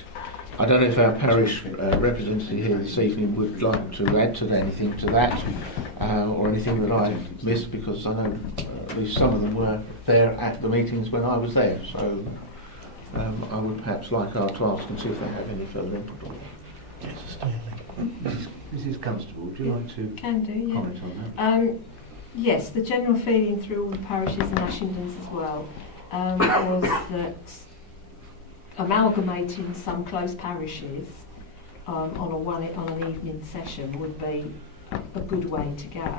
I don't know if our parish representative here this evening would like to add to anything to that, or anything that I missed, because I know at least some of them were there at the meetings when I was there. So I would perhaps like our to ask and see if they have any further input on that. Mrs. Constable, would you like to comment on that? Yes, the general feeling through all the parishes and Ashingtons as well was that amalgamating some close parishes on an evening session would be a good way to go.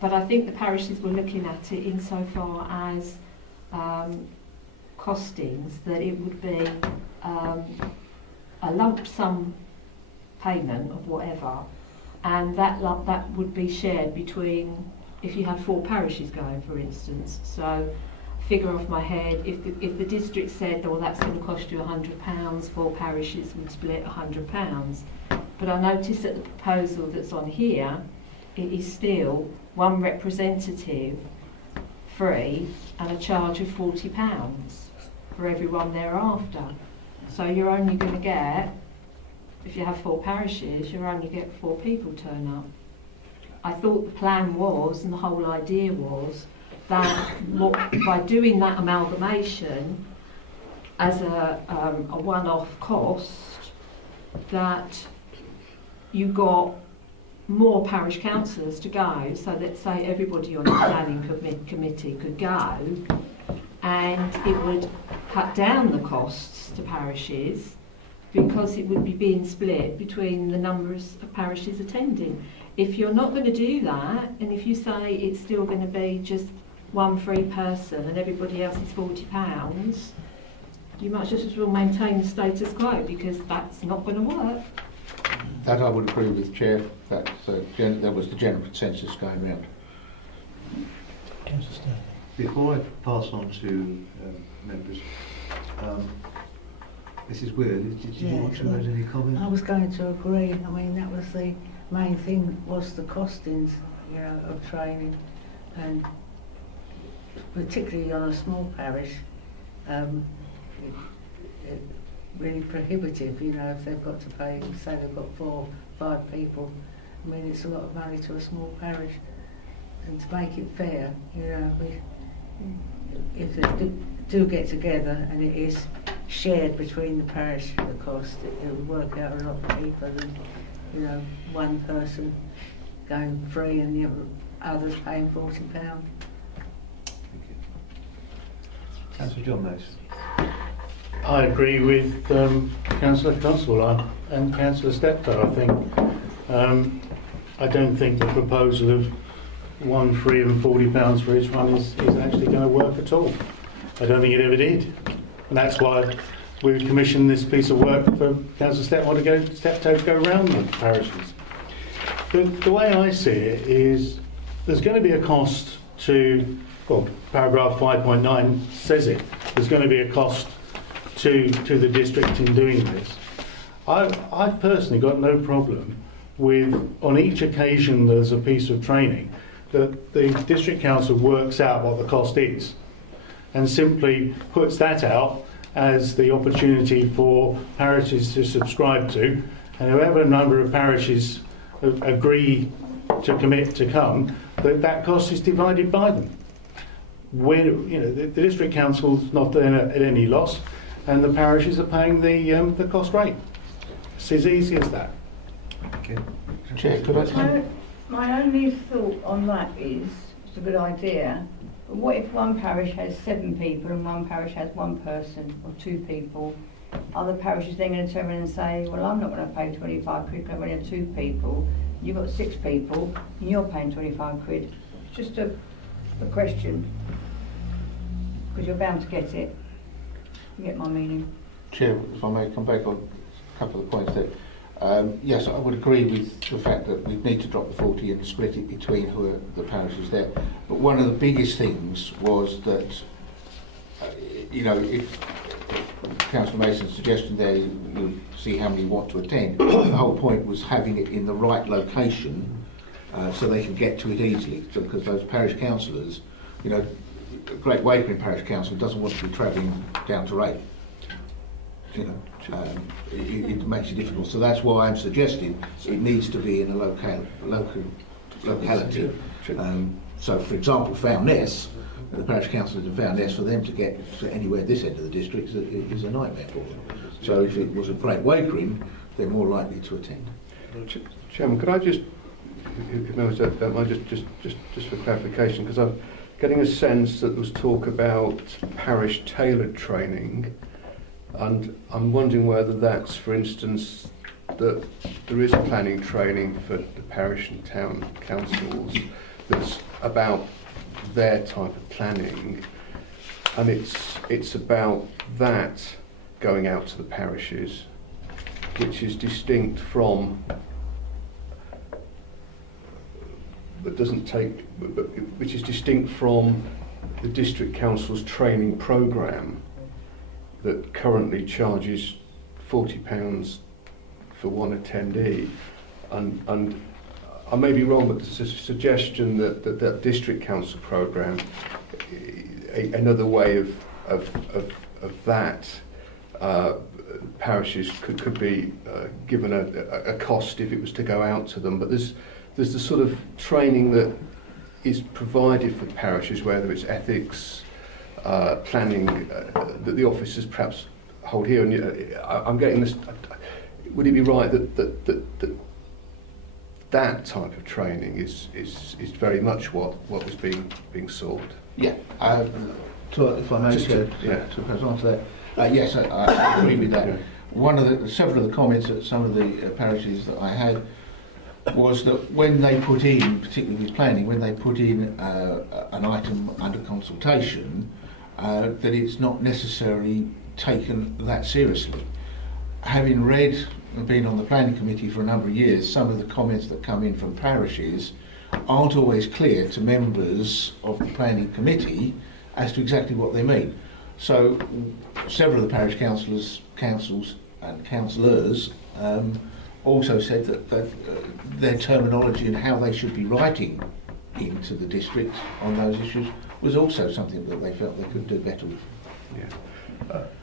But I think the parishes were looking at it insofar as costings, that it would be a lump sum payment of whatever, and that would be shared between, if you had 4 parishes going, for instance. So, figure off my head, if the district said, well, that's going to cost you £100, 4 parishes would split £100. But I notice that the proposal that's on here, it is still one representative free and a charge of £40 for everyone thereafter. So you're only going to get, if you have 4 parishes, you're only get 4 people turn up. I thought the plan was, and the whole idea was, that by doing that amalgamation as a one-off cost, that you got more parish councillors to go, so that, say, everybody on the planning committee could go, and it would cut down the costs to parishes, because it would be being split between the numbers of parishes attending. If you're not going to do that, and if you say it's still going to be just one free person and everybody else is £40, you might just as well maintain the status quo, because that's not going to work. That I would agree with, Chair. That was the general consensus going round. Before I pass on to members, Mrs. Weir, did you want to make any comment? I was going to agree. I mean, that was the main thing, was the costings, you know, of training, and particularly on a small parish, it really prohibitive, you know, if they've got to pay, say they've got 4 or 5 people. I mean, it's a lot of money to a small parish, and to make it fair, you know, if they do get together and it is shared between the parish, the cost, it would work out a lot cheaper than, you know, one person going free and the others paying £40. Councillor John Mason. I agree with Councillor Constable and Councillor Steptoe. I don't think the proposal of 1 free and £40 for each one is actually going to work at all. I don't think it ever did, and that's why we've commissioned this piece of work for Councillor Steptoe to go around the parishes. The way I see it is there's going to be a cost to, well, paragraph 5.9 says it, there's going to be a cost to the district in doing this. I've personally got no problem with, on each occasion there's a piece of training, that the district council works out what the cost is and simply puts that out as the opportunity for parishes to subscribe to, and however number of parishes agree to commit to come, that cost is divided by them. When, you know, the district council's not then at any loss, and the parishes are paying the cost rate. It's as easy as that. Okay. Chair, could I My only thought on that is, it's a good idea, but what if one parish has 7 people and one parish has 1 person or 2 people? Are the parishes then going to turn around and say, well, I'm not going to pay 25 quid because I've only had 2 people, you've got 6 people and you're paying 25 quid? It's just a question, because you're bound to get it. You get my meaning? Chair, if I may come back on a couple of points there. Yes, I would agree with the fact that we need to drop the 40 and split it between who are the parishes there. But one of the biggest things was that, if Councillor Mason's suggestion there, you'll see how many want to attend. The whole point was having it in the right location so they can get to it easily. Because those parish councillors, Great Wakering Parish Council doesn't want to be travelling down to Ray. It makes it difficult. So that's why I'm suggesting it needs to be in a locality. So, for example, Foulness, the parish councillors of Foulness, for them to get to anywhere this end of the district is a nightmare for them. So if it was a Great Wakering, they're more likely to attend. Chairman, could I just, just for clarification, because I'm getting a sense that there was talk about parish tailored training, and I'm wondering whether that's, for instance, that there is planning training for the parish and town councils that's about their type of planning, and it's about that going out to the parishes, which is distinct from, which is distinct from the district council's training programme that currently charges £40 for one attendee, and I may be wrong, but there's a suggestion that district council programme, another way of that, parishes could be given a cost if it was to go out to them. But there's the sort of training that is provided for parishes, whether it's ethics, planning, that the officers perhaps hold here. And I'm getting this. Would it be right that type of training is very much what was being sought? Yeah. If I may, to pass on to that. Yes, I agree with that. Yeah. Several of the comments that some of the parishes that I had was that when they put in, particularly with planning, when they put in an item under consultation, that it's not necessarily taken that seriously. Having read and been on the planning committee for a number of years, some of the comments that come in from parishes aren't always clear to members of the planning committee as to exactly what they mean. So several of the parish councils and councillors also said that their terminology and how they should be writing into the district on those issues was also something that they felt they could do better with. Yeah.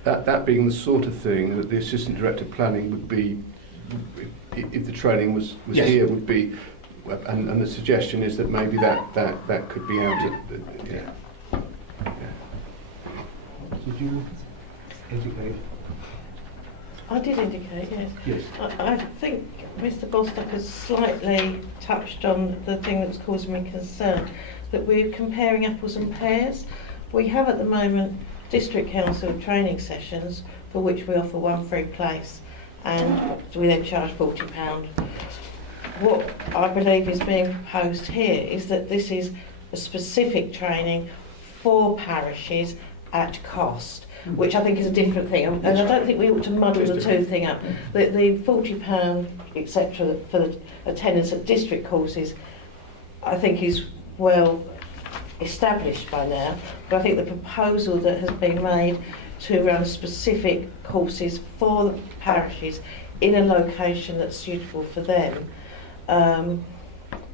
That being the sort of thing that the assistant director of planning would be, if the training was yes. here, would be, and the suggestion is that maybe that could be out at yeah. Did you indicate? I did indicate, yes. Yes. I think Mr. Bostock has slightly touched on the thing that's causing me concern, that we're comparing apples and pears. We have at the moment district council training sessions for which we offer one free place, and we then charge £40. What I believe is being proposed here is that this is a specific training for parishes at cost, which I think is a different thing, and I don't think we ought to muddle the two thing up. The £40 etc. for the attendance at district courses I think is well established by now, but I think the proposal that has been made to run specific courses for the parishes in a location that's suitable for them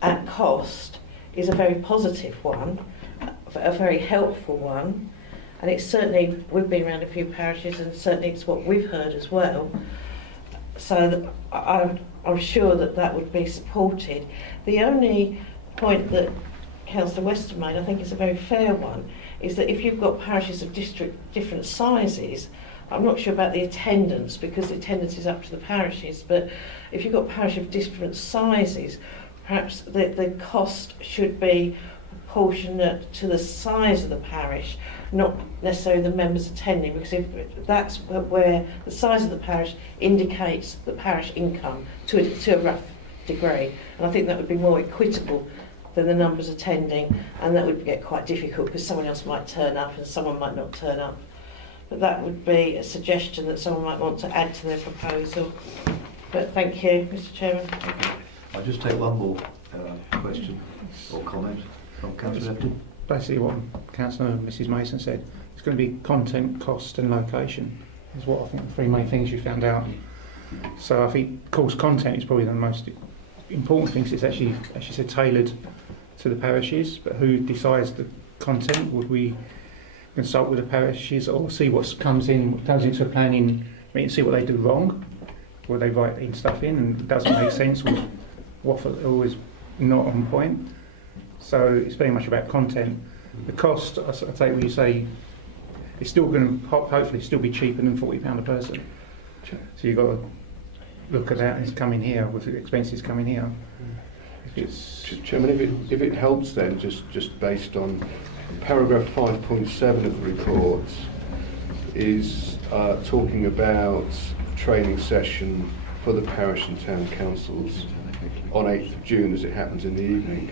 at cost is a very positive one, a very helpful one, and it's certainly, we've been around a few parishes and certainly it's what we've heard as well, so I'm sure that would be supported. The only point that Councillor Weston made, I think is a very fair one, is that if you've got parishes of different sizes, I'm not sure about the attendance because the attendance is up to the parishes, but if you've got parishes of different sizes, perhaps the cost should be proportionate to the size of the parish, not necessarily the members attending, because if that's where the size of the parish indicates the parish income to a rough degree, and I think that would be more equitable than the numbers attending, and that would get quite difficult because someone else might turn up and someone might not turn up. but that would be a suggestion that someone might want to add to their proposal. But thank you, Mr. Chairman. I'll just take one more question or comment from Councillor Epton. Basically what Councillor and Mrs Mason said, it's going to be content, cost and location is what I think the three main things you found out. So I think course content is probably the most important thing. It's actually, as she said, tailored to the parishes, but who decides the content? Would we consult with the parishes or see what goes into a planning meeting, see what they do wrong, or they write in stuff in and it doesn't make sense, or waffle always not on point. So it's very much about content. The cost, I take what you say, it's still going to hopefully still be cheaper than £40 a person. So you've got to look at that and it's coming here with the expenses coming here. Chairman, if it helps then, just based on paragraph 5.7 of the report, is talking about training session for the parish and town councils on 8th of June, as it happens in the evening,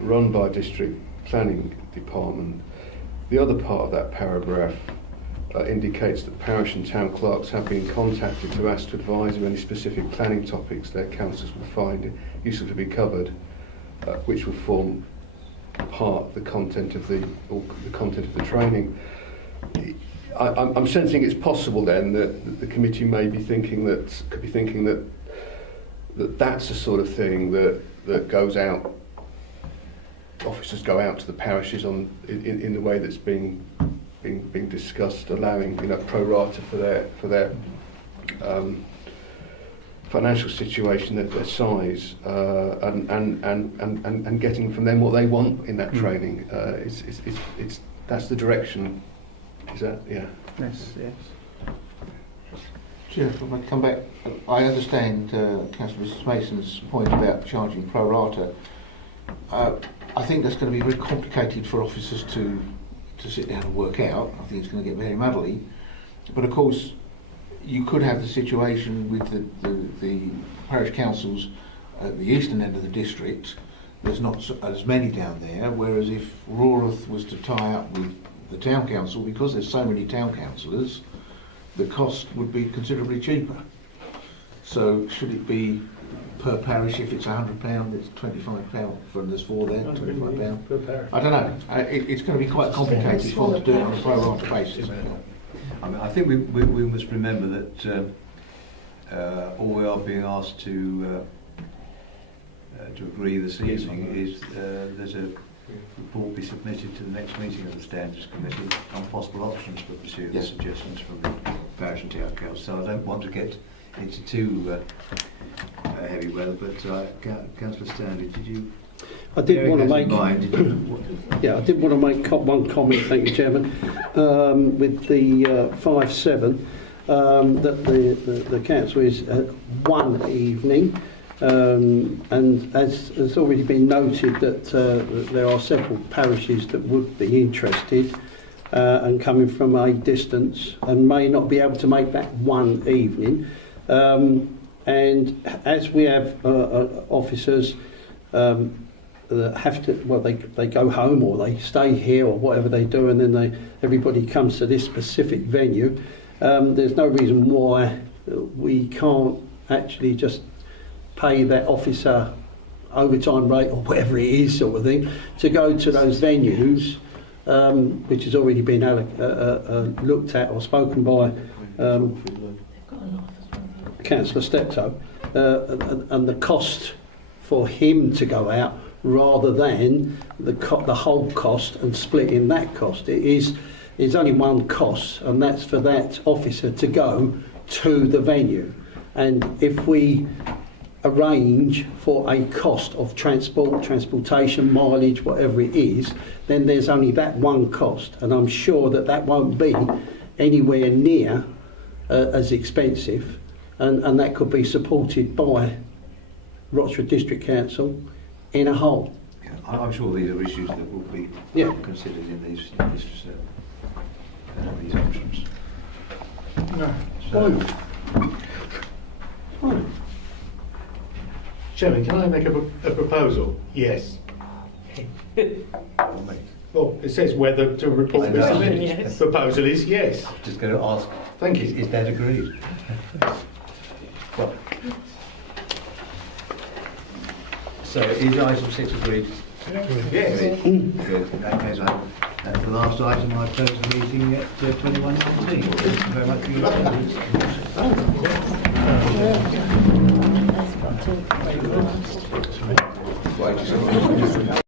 run by District Planning Department. The other part of that paragraph indicates that parish and town clerks have been contacted to ask to advise of any specific planning topics their councils will find useful to be covered, which will form part of the content of the training. I'm sensing it's possible then that the committee may be thinking that that's the sort of thing that goes out. Officers go out to the parishes in the way that's being discussed, allowing pro rata for their financial situation, their size, and getting from them what they want in that training. That's the direction. Is that Yes. Chair, if I might come back, I understand Councillor Mrs Mason's point about charging pro rata. I think that's going to be very complicated for officers to sit down and work out. I think it's going to get very muddly. But of course, you could have the situation with the parish councils at the eastern end of the district. There's not as many down there, whereas if Rawrath was to tie up with the town council, because there's so many town councillors, the cost would be considerably cheaper. So should it be per parish? If it's £100, it's £25 from there's four there, £25 per parish. I don't know. It's going to be quite complicated for them to do it on a pro rata basis. I mean, I think we must remember that all we are being asked to agree this evening is that a report be submitted to the next meeting of the Standards Committee on possible options for pursuing the suggestions from the parish and town council. So I don't want to get into too heavy weather, but Councillor Stanley, did you? I did want to make. I did want to make one comment. Thank you, Chairman. With the 5.7, that the council is one evening. And as has already been noted, that there are several parishes that would be interested and coming from a distance and may not be able to make that one evening. And as we have officers that have to, well, they go home or they stay here or whatever they do, and then everybody comes to this specific venue. There's no reason why we can't actually just pay that officer overtime rate or whatever it is, sort of thing, to go to those venues, which has already been looked at or spoken by Councillor Steptoe, and the cost for him to go out rather than the whole cost and splitting that cost. It's only one cost, and that's for that officer to go to the venue. And if we arrange for a cost of transportation, mileage, whatever it is, then there's only that one cost, and I'm sure that won't be anywhere near as expensive, and that could be supported by Rochford District Council in a whole. Yeah, I'm sure these are issues that will be considered in these options. No. So, Chairman, can I make a proposal? Yes. Well, it says whether to report I know. Mr. Minnick. Yes. Proposal is yes. Just going to ask. Thank you. Is that agreed? Well, so is item 6 agreed? Yes. Good. In that case, that's the last item. I close the meeting at 21:19. Thank you very much for your attendance. That's got to be last. Right, just